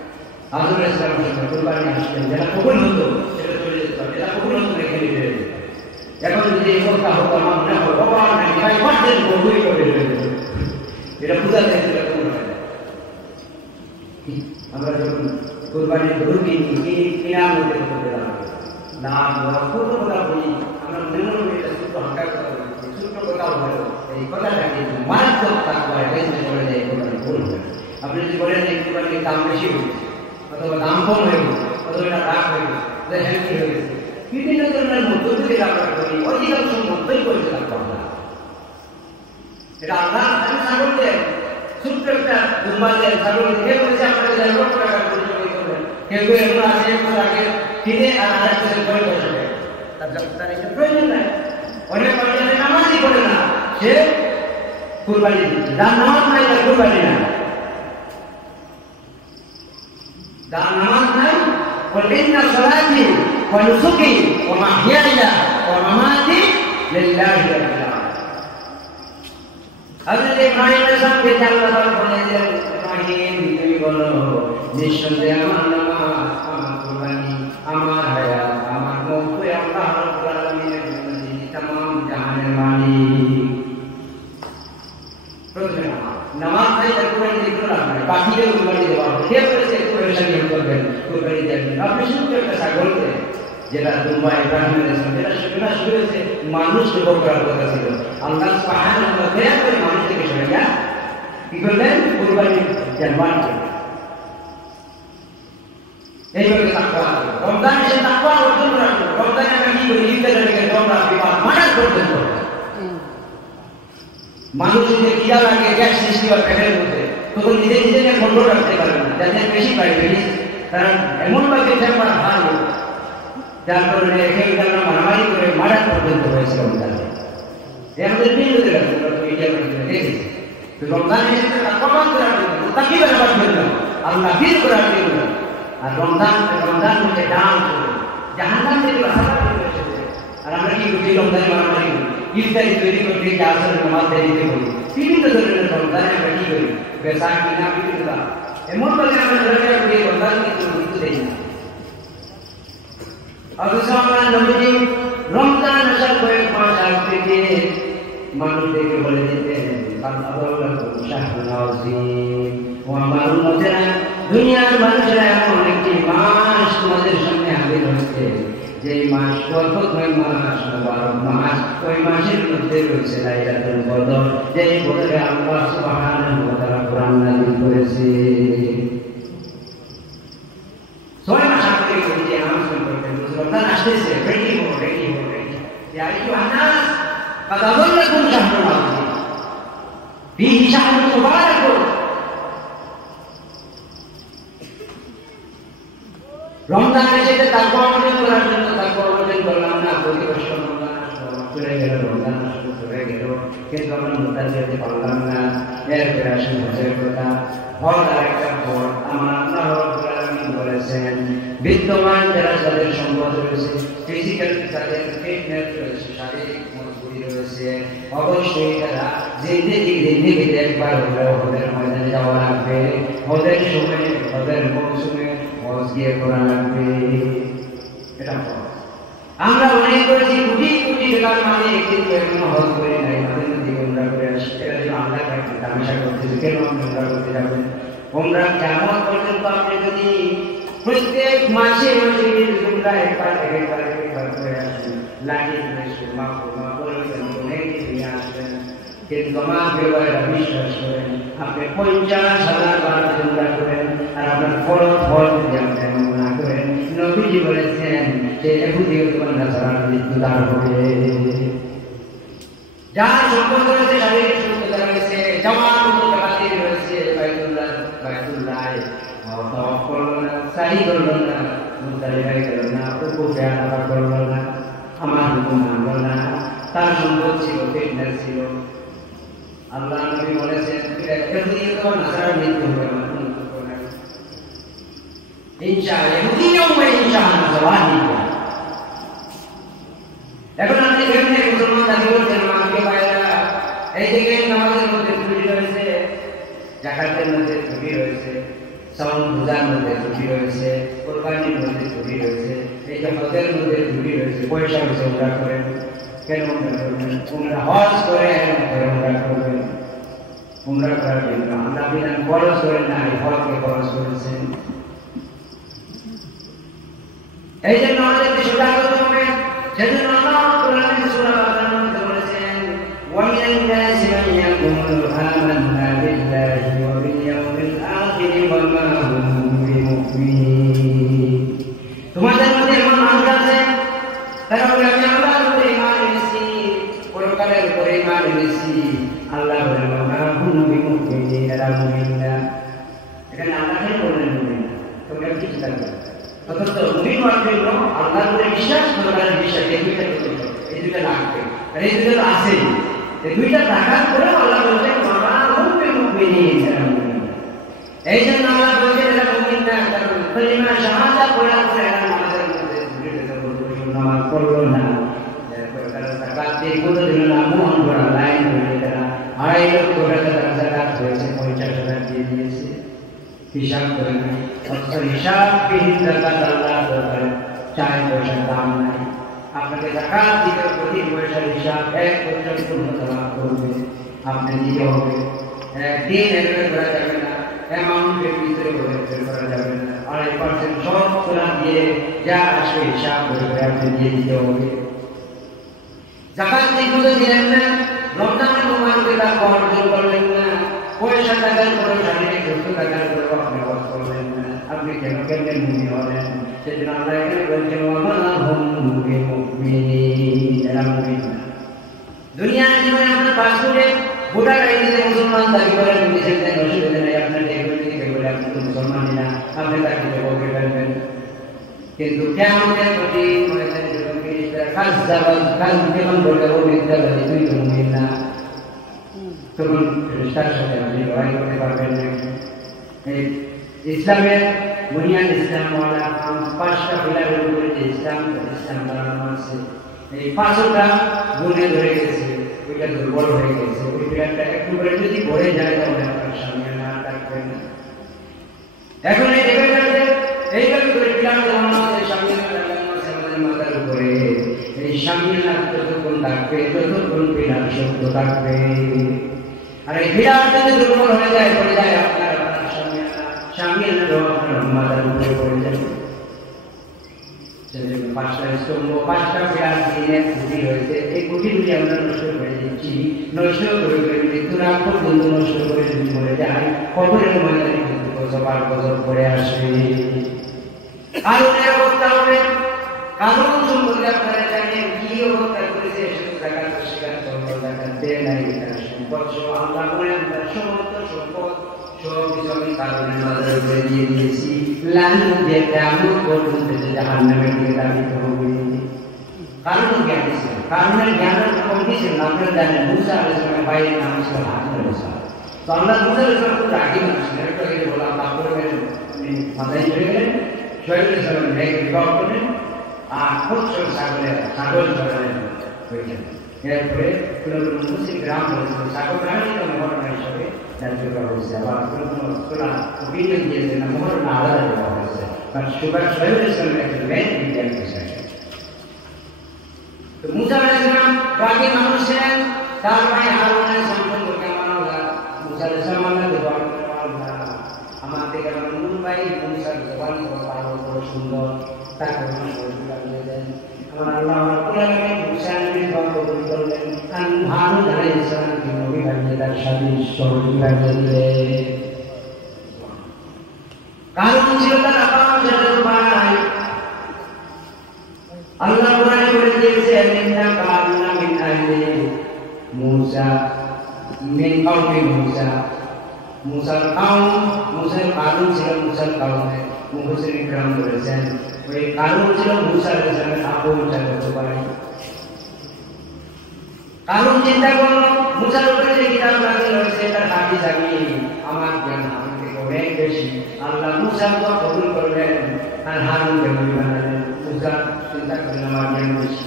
আদম আলাইহিস সালামের কুরবানি আসবেন, যেটা কবুল হতো সেটা চলে যেত, যেটা কবুল হতো এখানে ফিরে যেত। এখন যদি এই কথা হতো আমার মনে হয় বাবা নাকি ভাই মাঠের বই করে এটা পূজা থেকে সেটা কবুল হয় না। আমরা যখন কুরবানির গরু কিনার মধ্যে না ছোট কথা বলি, আমরা মনে মনে করি এটা ছোট হাঁটার কথা বলি, ছোট কথা হলো এই কথাটা কিন্তু মারাত্মক তাকওয়া এসে চলে যায়, কোরবানি ভুল হয়। আপনি যদি বলেন যে কুরবানির দাম বেশি হয়েছে অথবা দাম কম হয়ে গেছে অথবা এটা দাগ হয়ে গেছে, দেখেন কি হয়ে গেছে, বিভিন্ন ধরনের মধ্য থেকে আমরা করি, অধিকাংশ মধ্যই করেছে তাকওয়া। এটা আল্লাহ ছাগল দেন, ছোট্ট একটা দুর্বার দেন, ছাগল দেখে বলেছে আপনাকে 1 লক্ষ টাকা খরচ করবেন, কেউ কেউ এমন আছে একটু আগে কিনে আর আরেক বছর পরে বসবে, তার এটা প্রয়োজন নাই। অনেক মানুষ নামাজই করে না, সে কুরবানি দিচ্ছে, যার নামাজ নাই তার কুরবানি নাই, যার নামাজ নাই ইন্না সালাতি ওয়া নুসুকি ওয়া মাহইয়ায়া ওয়া মামাতি লিল্লাহি রাব্বিল আলামিন। হযরত ইব্রাহিম আলাইহিস সালামকে আল্লাহ তাআলা বলেছেন, ইব্রাহিম তুমি বলো নিঃসন্দেহে আমার নামাজ, আমার কুরবানি, আমার হায়াত, আমার মওত আল্লাহ রাব্বুল আলামিনের জন্য, যিনি तमाम জাহানের মালিক। প্রথমে নামাজ নাই তার কুরবানি দিতে হবে, বাকিদের কুরবানি দেওয়া হবে। কে বলেছে কুরবানি করবেন, কুরবানি দেবেন? আপনি শুধু একটা ছাগল দেন, যেটা দুম্বা ইব্রাহিম আলাইহিস সালাম যেটা শুরু হয়েছে মানুষকে বকরার কথা ছিল, আল্লাহ সুবহানাহু ওয়া তাআলা করে মানুষ থেকে সরাইয়া কি করলেন, কুরবানি জানবান করলেন। এইভাবে তাকওয়া, রমজান এসে তাকওয়া অর্জন করা, রমজানে আমরা কি করি, ইফতারের আগে আমরা বিবাদ মানার করতে হবে। মানুষ যদি খিদা লাগে, গ্যাস সৃষ্টি হয় পেটের মধ্যে, তখন নিজে নিজেকে কন্ট্রোল রাখতে পারবে না, যাদের বেশি পায় বেশি, কারণ এমনভাবে ঠেকবার ভালো, যার কারণে এখানে তারা মারামারি করে মারা পর্যন্ত হয়েছে রমজানে। আমাদের বিরোধী রাখতে পারবে, মিডিয়া পর্যন্ত দেখেছি রমজান এসে তাকওয়া করার জন্য, তাকে ব্যবহার করলাম আল্লাহ ফির করার জন্য। আর রমজান হচ্ছে ডান শুরু, জাহান্নাম থেকে বাঁচার জন্য এসেছে। আর আমরা কি করি, রমজানে মারামারি করি, ইফতারি তৈরি করতে গিয়ে আসলে নামাজ দেরিতে করি, বিভিন্ন ধরনের রমজানে আমরা কি করি, বেচা কিনা বিভিন্ন এমন ভাবে আমরা ধরে করি, রমজান কিন্তু গুরুত্ব দেই না। অথচ আমরা নবীজি রমজান আসার কয়েক মাস আগ থেকে মানুষদেরকে বলে দিতেন, দুনিয়ার মানুষেরা এমন একটি মাস তোমাদের সামনে হাজির হচ্ছে, যে মাস বরকতময় মাস, মুবারক মাস, ওই মাসের মধ্যে রয়েছে লাইলাতুল কদর, যে বদরে আল্লাহ সুবহানাহু ওয়া তাআলা কোরআন নাযিল করেছে। 6 মাস আগে যে আলোচনা করতেন, রমজান আসতেছে, রেডি হো রেডি হো রেডি, ইয়া আইয়ুহান নাস قد أضلكم شهر العظيم فيه شهر مبارك। রমজান এসেছে তাকওয়া অর্জন করার জন্য, তাকওয়া অর্জন করলাম না, প্রতি বছর রমজান চলে গেল, রমজান চলে গেল, কিন্তু আমরা মুতাজ যেতে পারলাম না। এরপরে আসেন হজের কথা, হজ আর একটা ফল, আমার আল্লাহ রাব্বুল আলামিন করেছেন বিদ্যমান যারা যাদের সম্পদ রয়েছে ফিজিক্যাল তাদের ফিটনেস রয়েছে শারীরিক মজবুতি রয়েছে অবশ্যই তারা জিন্দিগিতে একবার হলেও ওদের ময়দানে যাওয়া লাগবে ওদের সময়ে ওদের মৌসুমে হজ গিয়ে করা লাগবে এটা আমরা অনেক করেছি কোটি কোটি টাকার মানে কিন্তু এখনো হজ করে নাই মাঝে মধ্যে উমরা করে আসি এরা যেন আমরা তামাশা করতেছি কেন উমরা করতে যাবেন উমরা কেমন পর্যন্ত আপনি যদি প্রত্যেক মাসে মাসে উমরা একবার করে আসবেন লাগিয়ে সুরমা ফুরমা করে অনেক কিছু নিয়ে আসবেন কিন্তু আমার ব্যবহারে বিশ্বাস করেন আপনি 50,000 বার উমরা করেন আর আপনার ফল যদি আপনি না করেন নবীজি বলেছেন যে ইহুদি ও নাসারার মৃত্যু তার হবে যার সম্পদ রয়েছে শারীরিক সুস্থতা রয়েছে জামাত জামাতি রয়েছে বাইতুল্লাহ তাওয়াফ করলো না সাহি করলো না মুজদালিফায় গেল না উকুফে আরাফা করলো না আমার হুকুম মানলো না তার সম্পদ ছিল ফিটনেস ছিল আল্লাহ নবী বলেছেন ইহুদি ও নাসারার মৃত্যু হবে ইনশাআল্লাহ ইহুদিও ইনশাআল্লাহ এখন আপনি কেমনে মুসলমান দাবি করছেন আমাকে ভাইরা এইদিকে নামাজের মধ্যে ত্রুটি রয়েছে যাকাতের মধ্যে ত্রুটি রয়েছে সাউন্ড পূজার মধ্যে ত্রুটি রয়েছে কোরবানির মধ্যে ত্রুটি রয়েছে এই যে হজের মধ্যে ত্রুটি রয়েছে পয়সা পয়সা উমরা করেন কেন উমরা করবেন উমরা হজ করে উমরা করবেন উমরা করার জন্য আমরা বিধান খরচ করেন না হজকে খরচ করেছেন এই জন্য আমাদেরকে সজাগ হতে হবে সেজন্য আল্লাহ কোরআনে সূরা বাকারার মধ্যে বলেছেন ওয়ামিনান নাসি মান ইয়াকুলু আমান্না বিল্লাহি ওয়া বিল ইয়াউমিল আখির ওয়া মা হুম বিমুমিনিন তোমাদের মধ্যে এমন মানুষ আছে তারা বলে আমি আল্লাহর উপরে ঈমান এনেছি পরকালের উপরে ঈমান এনেছি আল্লাহ বলেন ওয়া মা হুম বিমুমিনিন এরা মুমিন না এখানে আল্লাহই বলেন মুমিন তোমরা কি চিন্তা করো অথচ মুমিন হওয়ার জন্য আল্লাহর উপরে বিশ্বাস পরকালের বিশ্বাস এই দুইটা লাগবে আর এই দুটো আছেই এই দুইটা থাকার পরেও আল্লাহ বলছেন ওয়া মা হুম বিমুমিনিন এরা মুমিন এই জন্য আল্লাহ বলছেন এরা মুমিন না কারণ কালিমা শাহাদাত পড়ার পরে এরা নামাজের মধ্যে নামাজ পড়লো না পরকালের যাকাত দিয়ে কত দিন না মোহন করা লাইন ধরে তারা 2.5 লক্ষ টাকা তারা যাকাত হয়েছে 50,000 দিয়ে দিয়েছে হিসাব করে নাই অথচ হিসাববিহীন যাকাত আল্লাহ দরকার 4 পয়সার দাম নাই আপনাকে যাকাত দিতে প্রতি পয়সার হিসাব 1 পয়সা পর্যন্ত করবে আপনি দিতে হবে একদিন এভাবে করা যাবে না অ্যামাউন্টের ভিতরে করা যাবে না 2.5% সব তোলা দিয়ে যা আসবে হিসাব করে আপনি দিয়ে দিতে হবে যাকাত ঠিকমতো দিলেন না রমজানের মুবারকে তা অর্জন করলেন না পয়সা টাকার করে শারীরিক সুস্থ টাকার করে আপনি হজ করলেন না আপনি কেন কেমন মুমিন হলেন সেজন্য আল্লাহ এখানে বলছেন ওয়া মা হুম বিমুমিনিন এরা মুমিন না দুনিয়ার জীবনে আপনার পাসপোর্টে ভোটার আইডিতে মুসলমান দাবি করেন নিজেদের অসুবিধা নেই আপনার এগুলি বলে আপনি তো মুসলমানই না আপনি তাকে বলতে পারবেন কিন্তু কিয়ামতের কঠিন ময়দানে যখন ফেরেশতারা কাজ যেমন বলতে বিদ্যালয়ে তুই তো মুমিন না তখন ফেরেশতার সাথে আপনি লড়াই করতে পারবেন না ইসলামের বুনিয়াদ ইসলাম ওয়ালা 5টা পিলারের উপরে যে ইসলাম দাঁড়ানো আছে এই 5টা গুণে ধরে গেছে ওইটা দুর্বল হয়ে গেছে ওই পিলারটা একটু করে যদি ভরে যায় তাহলে আপনার সামনে না থাকবে না এখন এই লেভেলটাতে এইভাবে করে পিলার দেওয়ানো আছে সামনে লাগানো আছে আমাদের মাথার উপরে এই সামনে যতক্ষণ থাকবে ততক্ষণ পিলার শক্ত থাকবে আর এই পিলার যদি দুর্বল হয়ে যায় পড়ে যায় আপনার সামনে আপনার মাথার উপরে পড়ে যাবে 5টা স্তম্ভ 5টা পিলার দিয়ে খুঁটি হয়েছে এই খুঁটিগুলি আমরা নষ্ট করে দিচ্ছি নষ্ট করে মৃত্যুর আগ পর্যন্ত নষ্ট করে যদি পড়ে যায় কবরের ময়দানে কিন্তু সবার বছর পড়ে আসবে কারণের অবস্থা হবে কারণ সম্পর্কে আপনারা জানেন কি অবস্থা করেছে শুধু টাকা স্বীকার সম্পদ টাকা দেয় নাই সম্পদ সহ আল্লাহ করে আপনার সমস্ত সম্পদ সব কিছু আমি কারণের মাঝে করে দিয়ে দিয়েছি লালু দিয়ে কেমন পর্যন্ত জাহান্নামের দিকে দাবিত হবে কারণ জ্ঞান ছিল কারণের জ্ঞানের কন্ডিশন আপনারা জানেন মুসা আলাইহিসসালামের বাইরে নাম ছিল হাজর মুসা তো আমরা মুসা আলাইহিসসালাম খুব রাগী মানুষ ছিলেন একটু আগে বললাম বাপরে মাথায় চলে গেলেন, শহীদুল ইসলাম মেয়েকে বিবাহ করলেন, আর পুত্র ছাগল চড়ালেন হয়েছেন। এরপরে কোনো মুসলিম গ্রাম হয়েছিল, ছাগল গ্রামে মহরণা হিসাবে জাতীয় করা হয়েছে। আবার কোনো অপিনিয়ন দিয়েছে না, মহরণা আলাদা দেওয়া হয়েছে, কারণ শহীদুল ইসলামের একজন মেয়ে বিজ্ঞান বিষয়। তো মুসা আলাইহিস সালাম বাকি মানুষ ছিলেন, তার ভাই হারুনের সম্পর্ক কেমন হলো? মুসা আলাইহিস সালাম আমার থেকে মূল ভাই মুসার জবান বড় সুন্দর, তাকে আমার আল্লাহ কোরআনে মুসা আলাইহিস সালাম কবুল করলেন। আর হারুন আলাইহিস সালাম কি নবী বানিয়ে তার সাথে সঙ্গী বানিয়ে কারণ ছিল তার আপন ভাই। আল্লাহ কোরআনে বলে দিয়েছেন ইন্না কারুনা মিন আহলি মুসা মিন কওমি মুসা। মুসার কারুন ছিল মুসার কাউমে। মুফাসসিরিন کرام বলেছেন ওই কারুন ছিল মুসা আলাইহিস সালামের আপন চাচাতো ভাই। কারুন চিন্তা করলো মুসার উপরে যে কিতাব নাযিল হয়েছে তার হাদিস আমি আমার জ্ঞান হারুন থেকে অনেক বেশি। আল্লাহ মুসাকে কবুল করলেন আর হারুনকে নবী বানালেন। মুসা চিন্তা করলেন আমার জ্ঞান বেশি।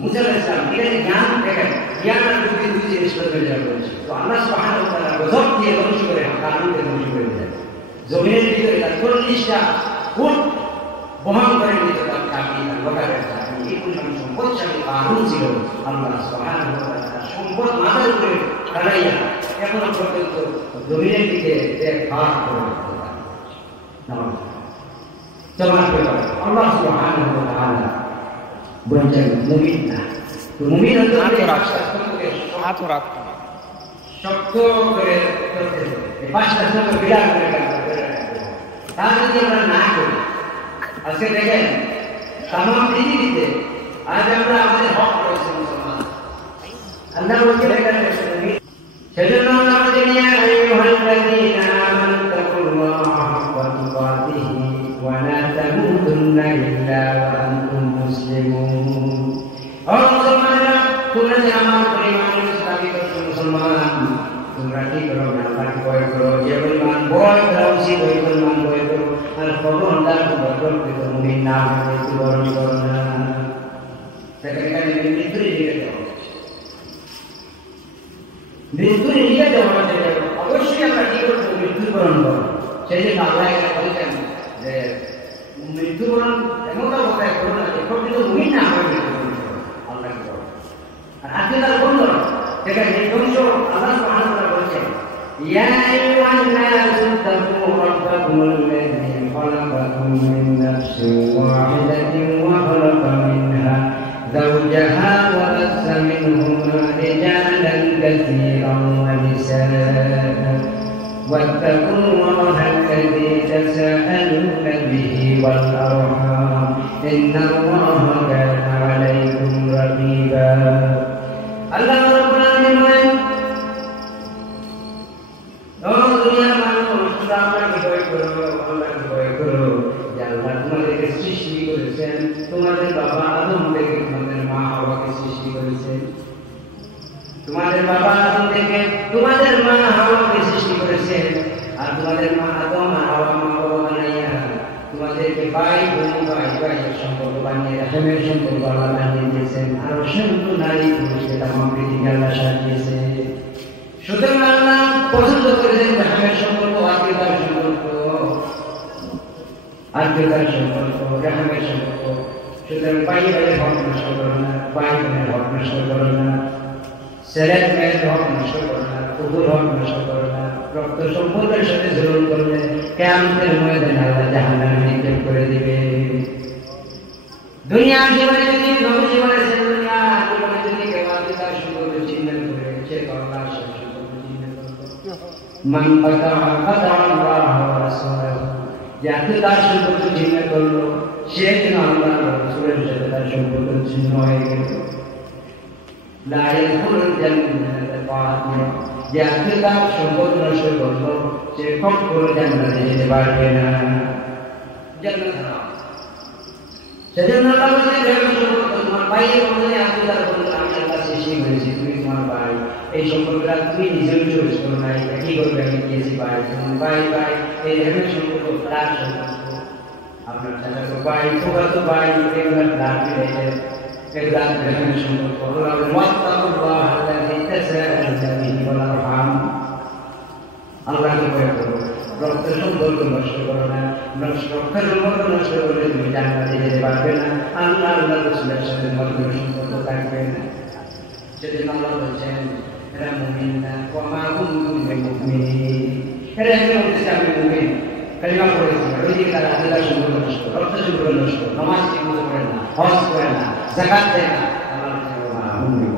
মুসা আলাইহিস সালাম এর জ্ঞান দেখেন, জ্ঞান আর বুদ্ধি দুই জিনিস হয়ে যাবে। তো আল্লাহ সুবহানাহু ওয়া তাআলা গজব দিয়ে ধ্বংস করে কারুনকে ধ্বংস করে দিলেন। জমিনের ভিতরে তার 40টা ফুট বহন করে নিতে তার চাকরি, তার লোকারের চাকরি, এই পরিমাণ সম্পদশালী কারুন ছিল। আল্লাহ সুবহানাহু ওয়া তাআলা সম্পদ মাথার উপরে দাঁড়াইয়া এখনো পর্যন্ত জমিনের দিকে এক ভাগ করে রাখতে পারে। আল্লাহ সুবহানাহু ওয়া তাআলা বলছেন মুমিন না, তো মুমিন হতে হলে হাত রাখতে শক্ত করে করতে হবে। এই 5টা শব্দ বিরাট করে কাজ করে রাখতে হবে। তা যদি আমরা না করি, আজকে দেখেন তাম পৃথিবীতে আজ আমরা আমাদের হক রয়েছে মুসলমান, আল্লাহ বলছে দেখেন সেজন্য আল্লাহ বলেন ইয়া আইয়ুহাল্লাযীনা আমানু তাকুল্লাহা হাক্কা তুকাতিহি ওয়া লা তামুতুন্না ইল্লা ওয়া আনতুম মুসলিমুন। ও মুসলমানরা, তোমরা যে আমার পরিমাণ দাবি করছো মুসলমান, তোমরা কি করো? আল্লাহকে ভয় করো। যে পরিমাণ ভয় করা উচিত ওই পরিমাণ ভয় করো। আর খবরদার বদলকৃত মুমিন না হয়ে মৃত্যুবরণ করো না। সেখানে মৃত্যুর দিকে যাওয়া, মৃত্যুর দিকে যাওয়া অবশ্যই আমরা কি করবো? মৃত্যুবরণ করবো। সেই জন্য আল্লাহ বলছেন যে মৃত্যুবরণ এমন অবস্থায় করো না যে প্রকৃত মুমিন না হয়ে মৃত্যুবরণ করো। আল্লাহকে করো। আর আজকে তার বন্ধু সেখানে ধ্বংস আল্লাহ সুবহানাহু ওয়া তাআলা বলছেন ইয়া আইয়ুহান নাসু তাকু রাব্বাকুমুল লাযী খালাকাকুম মিন নাফসিন ওয়াহিদাতিন ওয়া খালাকা মিনহা যাওজাহা ওয়া বাসসা মিনহুমা রিজালান কাসীরান ওয়া নিসাআ واتقوا الله الذي تساءلون به والأرحام إن الله كان عليكم رقيبا। আল্লাহ রাব্বুল আলামিন বলেন, ও দুনিয়ার মানুষ, তোমরা আল্লাহকে ভয় করো, আল্লাহকে ভয় করো। যে আল্লাহ তোমাদেরকে সৃষ্টি করেছেন, তোমাদের বাবা আদম থেকে তোমাদের মা হাওয়াকে সৃষ্টি করেছেন। তোমাদের বাবা আদম থেকে তোমাদের মা হাওয়াকে সৃষ্টি করেছেন। আর তোমাদের মা আদম আর হাওয়া মা বাবা বানাইয়া তোমাদেরকে ভাই বোন ভাইয়ের সম্পর্ক বানিয়ে রাহেমের সম্পর্ক আল্লাহ বানিয়ে দিয়েছেন। আর অসংখ্য নারী পুরুষকে তামাম পৃথিবী আল্লাহ সাজিয়েছে। সুতরাং আল্লাহ পছন্দ করেছেন রাহেমের সম্পর্ক, আত্মীয়তার সম্পর্ক, রাহেমের সম্পর্ক। সুতরাং ভাই ভাইয়ের হক নষ্ট করো না, ভাই বোনের হক নষ্ট করো না, ছেলের মেয়ের হক নষ্ট করো না, কুকুর হক নষ্ট করো না। রক্ত সম্পর্কের সাথে জুলুম করলে কিয়ামতের ময়দানে আল্লাহ জাহান্নামে নিক্ষেপ করে দিবে। দুনিয়ার জীবনে যদি নবীজি বলেছেন, দুনিয়ার জীবনে যদি কেউ আত্মীয়তার সম্পর্ক ছিন্ন করে, সে আল্লাহর সাথে সম্পর্ক ছিন্ন করবে। মান কাতাআ আল্লাহ ওয়া রাসূলাহু, যে আত্মীয়তার সম্পর্ক ছিন্ন করলো, সে যেন আল্লাহ ওয়া রাসূলের সাথে তার সম্পর্ক ছিন্ন হয়ে গেল। লা ইয়াদখুলুল জান্নাতা ফাতিহা, যে আত্মীয়তার সম্পর্ক নষ্ট করলো, সে কখনো জান্নাতে যেতে পারবে না। জান্নাত না। সেজন্য আল্লাহ বলেন, তোমার ভাইয়ের মধ্যে আত্মীয়তার বন্ধন আমি আল্লাহ সৃষ্টি করেছি, তুমি তোমার ভাই। এই সম্পর্কটা তুমি নিজেও চয়েস করো নাই, কি করবে? আমি দিয়েছি ভাই, ভাই ভাই এই ধরনের সম্পর্ক প্রাণ সম্পর্ক আপনার চাচাতো ভাই ফুফাতো ভাই এগুলো প্রাণ রিলেটেড এগুলো ধরনের সম্পর্ক ওয়াত্তাকুল্লাহ আল্লাযী তাসাআলুনা বিহি ওয়াল আরহাম আল্লাহকে ভয় করো রক্তের সম্পর্ক নষ্ট করো না রক্তের সম্পর্ক নষ্ট করলে তুমি জান্নাতে যেতে পারবে না আল্লাহ রাসূলের সাথে তোমার সম্পর্ক থাকবে না সেজন্য আল্লাহ বলছেন এরা মুমিন না ওয়া কুনতুম মুমিনিন এরা বলছে আমি মুমিন কালিমা পড়েছি ওই তারা আল্লাহর সম্পর্ক নষ্ট রক্তের সম্পর্ক নষ্ট নামাজ ঠিক মতো পড়ে না হজ করে না যাকাত দেয় না আল্লাহ মুমিন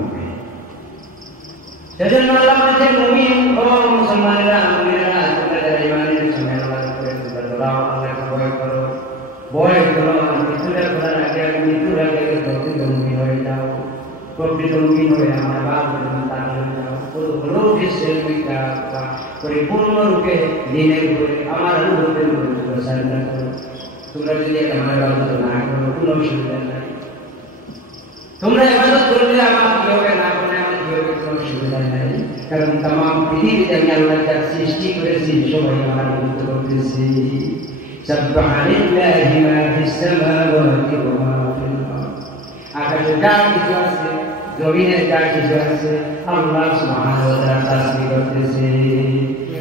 সেজন্য আল্লাহ বলছেন মুমিন ও মুসলমানেরা মুমিনেরা তোমরা যারা ঈমানের সঙ্গে আল্লাহর উপরে তোমরা দৌড়াও আল্লাহকে ভয় করো মৃত্যুর আগে প্রকৃত মুমিন হয়ে যাও প্রকৃত মুমিন হয়ে আমার বাপ তার হয়ে যাও পরিপূর্ণরূপে দিনের উপরে আমার অনুভবের উপরে প্রসার না করো তোমরা যদি আমার ইবাদত না করো কোনো অসুবিধা নাই তোমরা ইবাদত করলে আমার কি হবে না করলে আমার কি হবে কোনো অসুবিধা নাই কারণ तमाम পৃথিবীতে আমি আল্লাহ যা সৃষ্টি করেছি সবাই আমার ইবাদত করতেছি সাবহানা লিল্লাহি মা ফিস সামাওয়াতি ওয়া মা ফিল আরদ আকাশে যা কিছু আছে জমিনে যা কিছু আছে আল্লাহ সুবহানাহু ওয়া তাআলা তাসবিহ করতেছে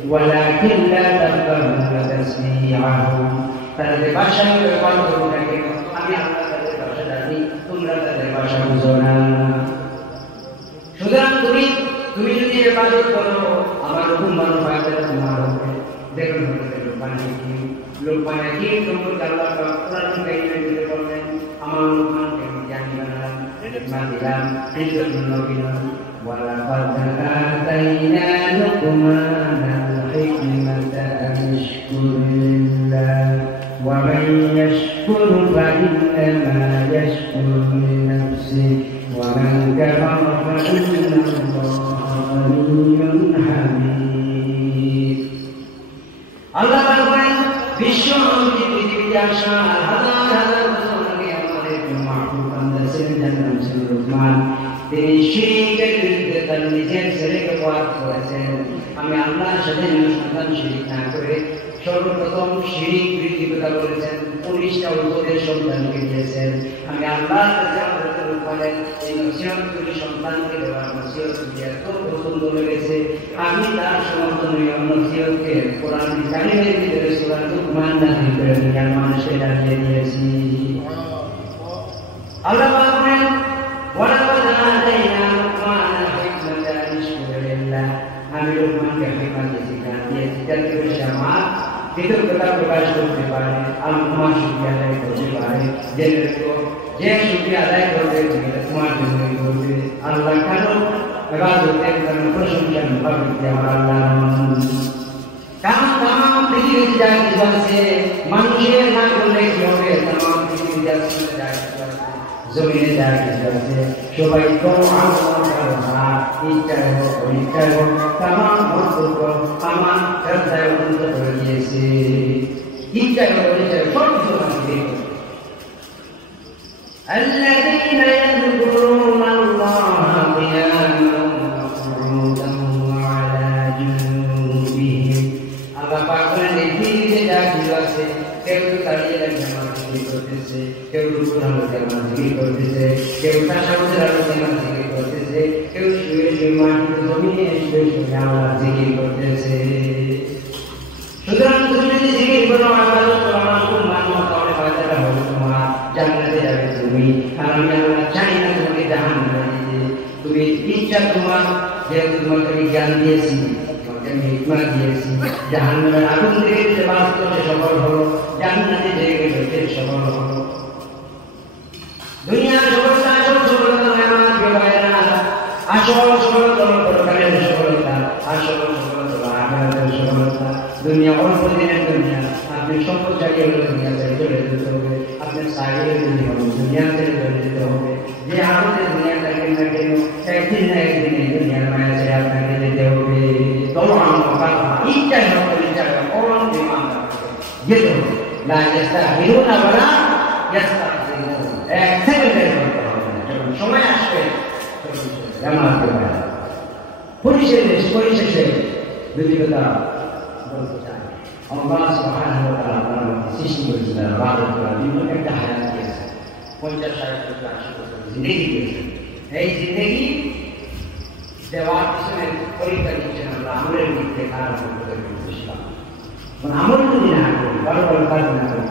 ওয়ালাকিন লা তাফকাহুনা তাসবিহাহুম তারা যে ভাষা ব্যবহার করে থাকে আমি আল্লাহ তাদের ভাষা জানি তোমরা তাদের ভাষা বুঝো না সুতরাং তুমি যদি ইবাদত করো আমার হুকুম মানো ফায়দা তোমার হবে দেখুন লোকমান হাকিম সম্পর্কে আল্লাহ কোরআন কারীমে বলেন আমার লোকমানকে আমি জ্ঞানী বানালাম হিকমত দিলাম ইজ্জত দিলাম ওয়ালাকাদ আতাইনা লুকমানাল হিকমাতা আন ইশকুরিল্লাহ ওয়া মান ইয়াশকুর ফাইন্নামা ইয়াশকুরু লিনাফসিহি ওয়া মান কাফারা ফাইন্নাল্লাহা গনিয়্যুন হামিদ আল্লাহ বলেন বিশ্ব পৃথিবীতে আসা হাজার হাজার বছর আগে আমাদের মাহবুব বান্দা ছিলেন যার নাম ছিল লোকমান তিনি শিরকের বিরুদ্ধে তার নিজের ছেলেকে ওয়াজ করেছেন আমি আল্লাহর সাথে সন্তান শিরিক না করে সর্বপ্রথম শিরিক বৃদ্ধি কথা বলেছেন 19টা উপদেশ সন্তানকে দিয়েছেন আমি আল্লাহর কাছে আমাদের লোকমানের এই নসিহতগুলি সন্তানকে দেওয়ার নসিহতগুলি এত পছন্দ লেগেছে আমি তার সমর্থনীয় নসিহতকে কোরআন কারিমের ভিতরে সূরা লুকমান নাযিল করে দুনিয়ার মানুষকে জানিয়ে দিয়েছি আল্লাহ বলেন ওয়ালাকাদ আতাইনা লুকমানাল হিকমাতা আন ইশকুর লিল্লাহ আমি লোকমানকে হিকমত দিয়েছি যাতে করে সে আমার কৃতজ্ঞতা প্রকাশ করতে পারে আমার শুকরিয়া আদায় করতে পারে যে শুকরিয়া আদায় করবে তোমার জন্যই করবে আল্লাহ কারো ইবাদতের জন্য প্রশংসা পাবে আমার আল্লাহ কারণ तमाम পৃথিবীতে যা কিছু আছে মানুষের না করলে কি হবে तमाम পৃথিবীতে যা কিছু আছে জমিনে যা কিছু আছে সবাই তো আমার ইচ্ছায় হোক অনিচ্ছায় হোক तमाम সম্পর্ক আমার শ্রদ্ধায় উন্নত করে দিয়েছে ইচ্ছায় হোক অনিচ্ছায় সব কিছু আছে الذين يذكرون الله قياما وقعودا وعلى جنوبهم আল্লাহ পাক বলেন এই পৃথিবীতে যা কিছু আছে কেউ দাঁড়িয়ে দাঁড়িয়ে নামাজ জিকির করতেছে কেউ রুকুর হালতে নামাজ জিকির করতেছে কেউ তাশাহুদের হালতে নামাজ জিকির করতেছে কেউ শুয়ে শুয়ে মাটিতে জমিনে শুয়ে শুয়ে আল্লাহ জিকির করতেছে সুতরাং তুমি যদি জিকির করো ইবাদত করো আমার খুব মানো তাহলে ফায়দাটা হবে তোমার জান্নাতে যাবে তুমি আর আমি আল্লাহ চাই না তোমাকে জাহান্নামে দিতে তুমি ইচ্ছা তোমার যেহেতু তোমাকে আমি জ্ঞান দিয়েছি তোমাকে আমি হিকমত দিয়েছি জাহান্নামের আগুন থেকে যে বাঁচ করতে সফল হলো জান্নাতে যেতে সফল হলো দুনিয়ার সফলতা আসল সফলতা নয় আমার প্রিয় ভাইয়েরা আসল সফলতা পরকালের সফলতা আসল সফলতা আখিরাতের সফলতা দুনিয়া অল্প দিনের দুনিয়া আপনি সম্পদ চালিয়ে গেলে দুনিয়া ছেড়ে চলে যেতে হবে আপনার সাইডে যদি হবে দুনিয়া ছেড়ে চলে যেতে হবে যে আমাদের দুনিয়া থাকবেন না কেন একদিন না একদিন এই দুনিয়ার মায়া ছেড়ে আপনাকে যেতে হবে তবে আমার ইচ্ছা হবে ইচ্ছা কোন বিমান যেতে হবে না চেষ্টা হিরো না বলা চেষ্টা এক সেকেন্ডের মধ্যে হবে যখন সময় আসবে জামাতে পরিশেষে দুটি কথা বলতে চাই আল্লাহ সুবহানাহু ওয়া তাআলা আমাদের সৃষ্টি করেছেন ইবাদত করার জন্য একটা হায়াত দিয়েছেন 50-60 বছর 80 বছর জিন্দেগি দিয়েছেন এই জিন্দেগি দেওয়ার পিছনে পরীক্ষা দিচ্ছেন আমরা আমলের দিক থেকে কাজ করতে চেষ্টা আমল যদি না করি বড় বড় কাজ না করি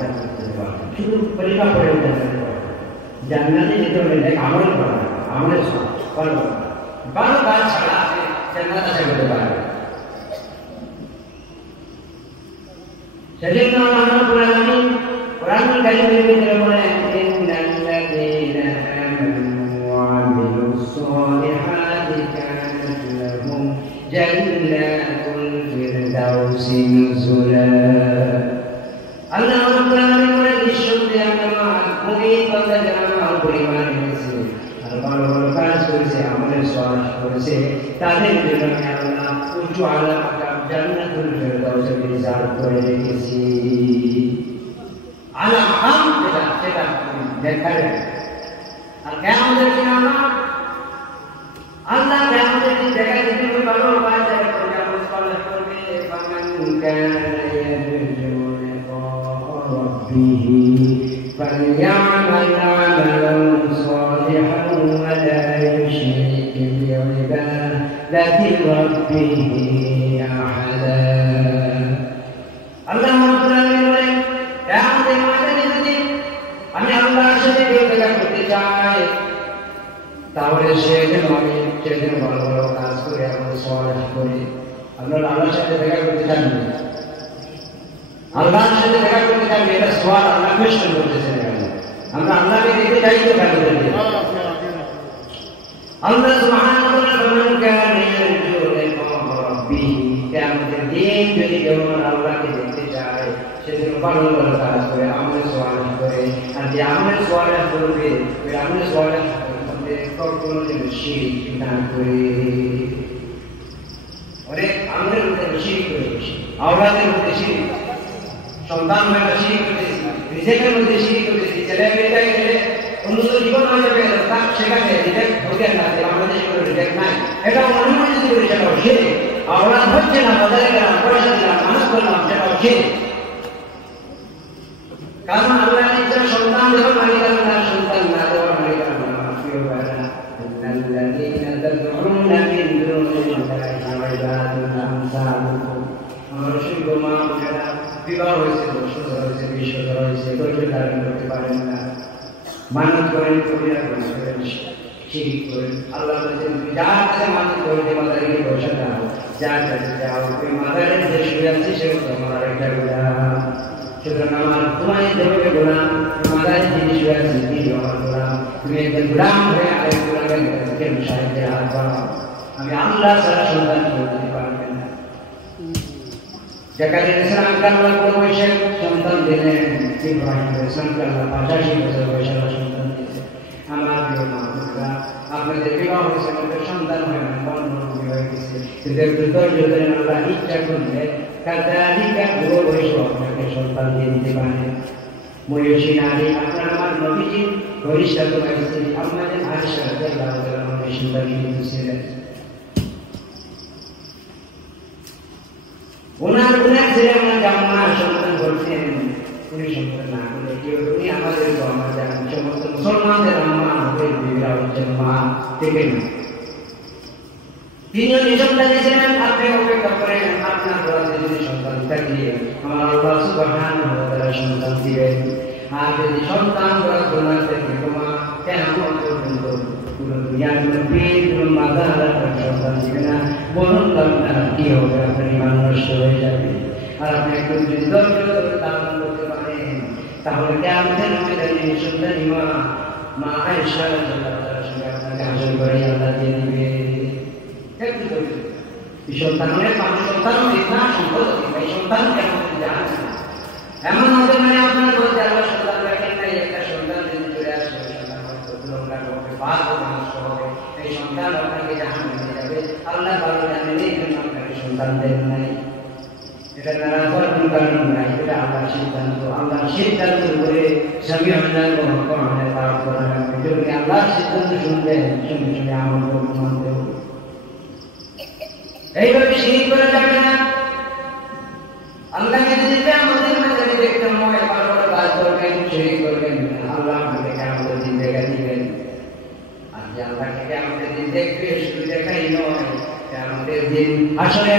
শুধু পরীক্ষা করে জান্নাতে যেতে হলে আমল করা আমলের ভালো কাজ ছাড়া আপনি জান্নাতে যেতে পারবেন সেজন্য আমরা কোরআনুল কারীমের ভিতরে বলেন ইন্নাল্লাযীনা আমানু ওয়া আমিলুস সালিহাতি কানাত লাহুম জান্নাতুল ফিরদাউসি নুজুলা আল্লাহ রাব্বুল আলামিন বলেন নিশ্চয়ই আমরা মুমিন বান্দা যারা পরিবার নিয়েছে আর ভালো ভালো কাজ করেছে আমলের সালাহ করেছে তাদের জন্য আল্লাহ উঁচু আলা জান্নাতুল ফিরদাউসে রিজার্ভ করে রেখেছি আলা আম যেটা দেখাবে আর কিয়ামতের দিন আল্লাহ কিয়ামতের দিন দেখা দিতে ভালো কাজ করে আমল সালাহ করবে ফামান কানা ইয়ারজু লিকা রাব্বিহি ফালইআমাল আমালান সালিহান ওয়া লা ইউশরিক বিইবাদাতি রাব্বিহি আহাদা আল্লাহ রাব্বুল আলামিন বলেন কিয়ামতের ময়দানে যদি আমি আল্লাহর সাথে দেখা করতে চাই তাহলে সেদিন ভালো ভালো কাজ করে আমল সালেহ করে আপনারা আল্লাহর সাথে দেখা করতে চান আল্লাহর সাথে দেখা করতে চান এটা সওয়াল আল্লাহ কোশ্চেন করতেছেন আমরা আল্লাহকে দেখতে চাই তো দেখা করতে আল্লাহ সুবহানাহু ওয়া তাআলা কানা ইয়ারজু লিকা রাব্বিহি কিয়ামতের দিন যদি কেউ আল্লাহকে দেখতে চায় সেদিন ভালো ভালো কাজ করে আমল সালেহ করে আর যে আমল সালেহ করবে ওই আমল সালেহ করতে কখনো যেন শিরক না করে অনেক আমলের মধ্যে শিরক করে আওলাদের মধ্যে শিরক সন্তান মেয়েরা শিরক করেছে রিজেকের মধ্যে শিরক করেছে ছেলে মেয়েরা গেলে উন্নত জীবন হয়ে যাবে তা সেখানে রিজেক হতে না আমাদের কোনো রিজেক নাই এটা অনুমোদিত করে সেটাও শিরক আওলাদ হচ্ছে না বাজারে গেলাম পয়সা দিলাম মানুষ করলাম সেটাও শিরক কারণ আল্লাহ ইচ্ছা সন্তান দেওয়ার মালিকান না সন্তান না দেওয়ার মালিকান না প্রিয় ভাইরা ইন্নাল্লাযীনা তাদউনা মিন দুনিল্লাহি ইবাদুন আমসালুকুম আমার শুধু মা বোনেরা বিবাহ হয়েছে 10 বছর হয়েছে 20 বছর হয়েছে ধৈর্য ধারণ করতে পারেন না মানত করেন কবিরা করেন শিরিক করেন আল্লাহ বলেছেন যার কাছে মানত করতে মাদারিকে পয়সা দাও যার কাছে যাও ওই মাদারের যে শুয়ে আছে সেও তোমার একটা গোলাম সুতরাং আমার তোমায় দেবকে গোলাম মাদারের যিনি শুয়ে আছে তিনি আমার গোলাম তুমি একজন গোলাম হয়ে আরেক গোলামের কাছে সাহায্যে হাত বাড়াও আমি আল্লাহ ছাড়া সন্তান দিতে পারবেন না জাকারিয়া ইসলাম আল্লাহ কোন বয়সে সন্তান দিলেন ইব্রাহিম ইসলামকে আল্লাহ 85 বছর বয়সে সন্তান দিয়েছে আমার প্রিয় মা বোনেরা আপনাদের বিবাহ হয়েছে আমাদের সন্তান হয় না বন্ধু হয়ে গেছে কিন্তু একটু ধৈর্য ধরে আল্লাহ ইচ্ছা করলে কাদালিকা বুড়ো বয়সে আপনাকে সন্তান দিয়ে দিতে পারেন ময়ূষী নারী আপনার আমার নবীজি ঘনিষ্ঠতম স্ত্রী আমাদের আয়েশা রাদিয়াল্লাহু তাআলা আমাদের সন্তান দিয়েছিলেন ওনার ছেলে ওনার জামা সন্তান বলছেন উনি সন্তান না করলে কেউ উনি আমাদের আমার জানেন সমস্ত মুসলমানদের আম্মা আমাদের বিবিরা হচ্ছেন মা থেকে না তিনিও নিঃসন্তান ছিলেন আপনি অপেক্ষা করেন আপনার দোয়াতে যদি সন্তান থাকিয়ে আমার আল্লাহ সুবহানাহু ওয়া তাআলা সন্তান দিবেন আর যদি সন্তান দোয়া থেকে তোমার কেমন পর্যন্ত পুরো দুনিয়ার মধ্যে কোনো মাদার সন্তান দিবে না বলুন তার কি হবে আপনার ইমান নষ্ট হয়ে যাবে আর আপনি একটু যদি ধৈর্য ধরে ধারণ করতে পারেন তাহলে কিয়ামতের ময়দানে সন্তান মা আয়েশা রাদিয়াল্লাহু তাআলার সঙ্গে আপনাকে হাসর করে আল্লাহ দিয়ে দিবে একটু ধৈর্য এই সন্তানের মানুষ সন্তান না সম্পদ এই সন্তান কেমন জানেন না এমন হতে মানে আপনার বলতে আল্লাহ সন্তান রাখেন নাই একটা সন্তান যদি চলে আসে সন্তান হবে বাদ হবে এই সন্তান আপনাকে জাহান্নামে যাবে আল্লাহ ভালো জানেন এই জন্য আপনাকে সন্তান দেন নাই এটা তারা কোনো কারণ নাই এটা আল্লাহর সিদ্ধান্ত আল্লাহর সিদ্ধান্তের উপরে স্বামী আল্লাহ কোরআনে পাঠ করা লাগবে যদি আল্লাহর সিদ্ধান্ত শুনবেন শুনে শুনে আমল করতে মানতে হবে এইভাবে শিরিক করা যাবে না আল্লাহকে যদি আমাদের মাঝে দেখতে হয় ভালো কাজ করবেন সেই করবেন আল্লাহ আপনাকে আমাদের দিন দেখা দিবেন আর যে আল্লাহকে আমাদের দিন দেখবে শুধু দেখাই নয় আমাদের দিন আসলে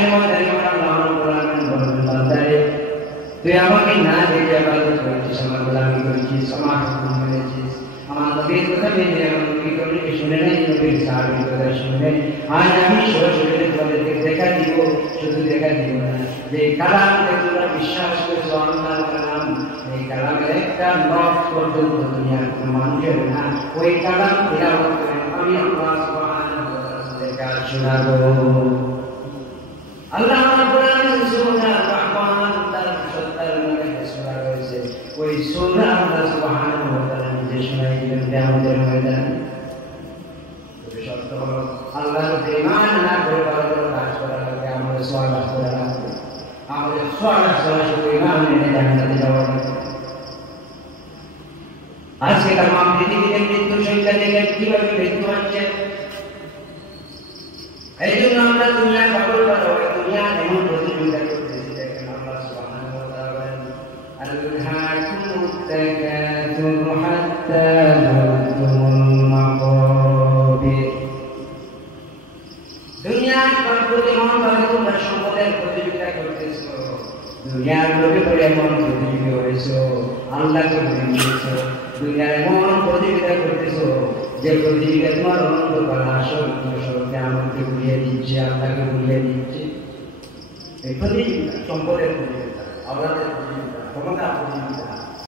তুই আমাকে না দেখে আবাদত করেছিস আমার গোলামি করেছিস আমার হুকুম মেনেছিস আমার নবীর কথা মেনে আমার নবী করলে শুনে নাই নবীর সাহাবীর কথা শুনে আজ আমি সরাসরি তোমাদেরকে দেখা দিব শুধু দেখা দিব না যে কালামকে তোমরা বিশ্বাস করছো আল্লাহর কালাম এই কালামের একটা লফ পর্যন্ত দুনিয়ার কোনো মানুষের না ওই কালাম তিলাওয়াত করেন আমি আল্লাহ সুবহানাহু ওয়া তাআলার কাছে শোনাবো আল্লাহ রাব্বুল আলামিন সূরা রহমান তার 70 নম্বরে সূরা রয়েছে ওই সূরা আল্লাহ সুবহানাহু ওয়া তাআলা নিজে শোনাই দিলেন কিয়ামতের ময়দানে তবে সত্য হলো আল্লাহর ঈমান না করে ভালো কাজ করা লাগে আমাদের সালাত করা লাগে আমাদের সালাত শুধু ঈমান নিয়ে জান্নাতে যাওয়া লাগে আজকে তামাম পৃথিবীতে মৃত্যু সংখ্যা দেখে কিভাবে মৃত্যু হচ্ছে এই জন্য আমরা দুনিয়ার পাগল করা হয় দুনিয়া এমন প্রতিযোগিতা করতেছি দেখেন আল্লাহ সুবহানাহু ওয়া তাআলা বলেন আলহাকুমুত তাকাতুর হাত্তা যুরতুমুল মাকাবির দুনিয়ার প্রতি মনোভাবে তোমরা সম্পদের প্রতিযোগিতা করতেছো দুনিয়ার লোকে পরে এমন প্রতিযোগী হয়েছো আল্লাহকে ভুলে গিয়েছো দুনিয়ার এমন প্রতিযোগিতা করতেছো যে প্রতিযোগিতা তোমার অনন্ত করা সত্যকে আমাকে ভুলিয়ে দিচ্ছে আল্লাহকে ভুলিয়ে দিচ্ছে এই প্রতিযোগিতা সম্পদের প্রতিযোগিতা আল্লাহর প্রতিযোগিতা ক্ষমতা প্রতিযোগিতা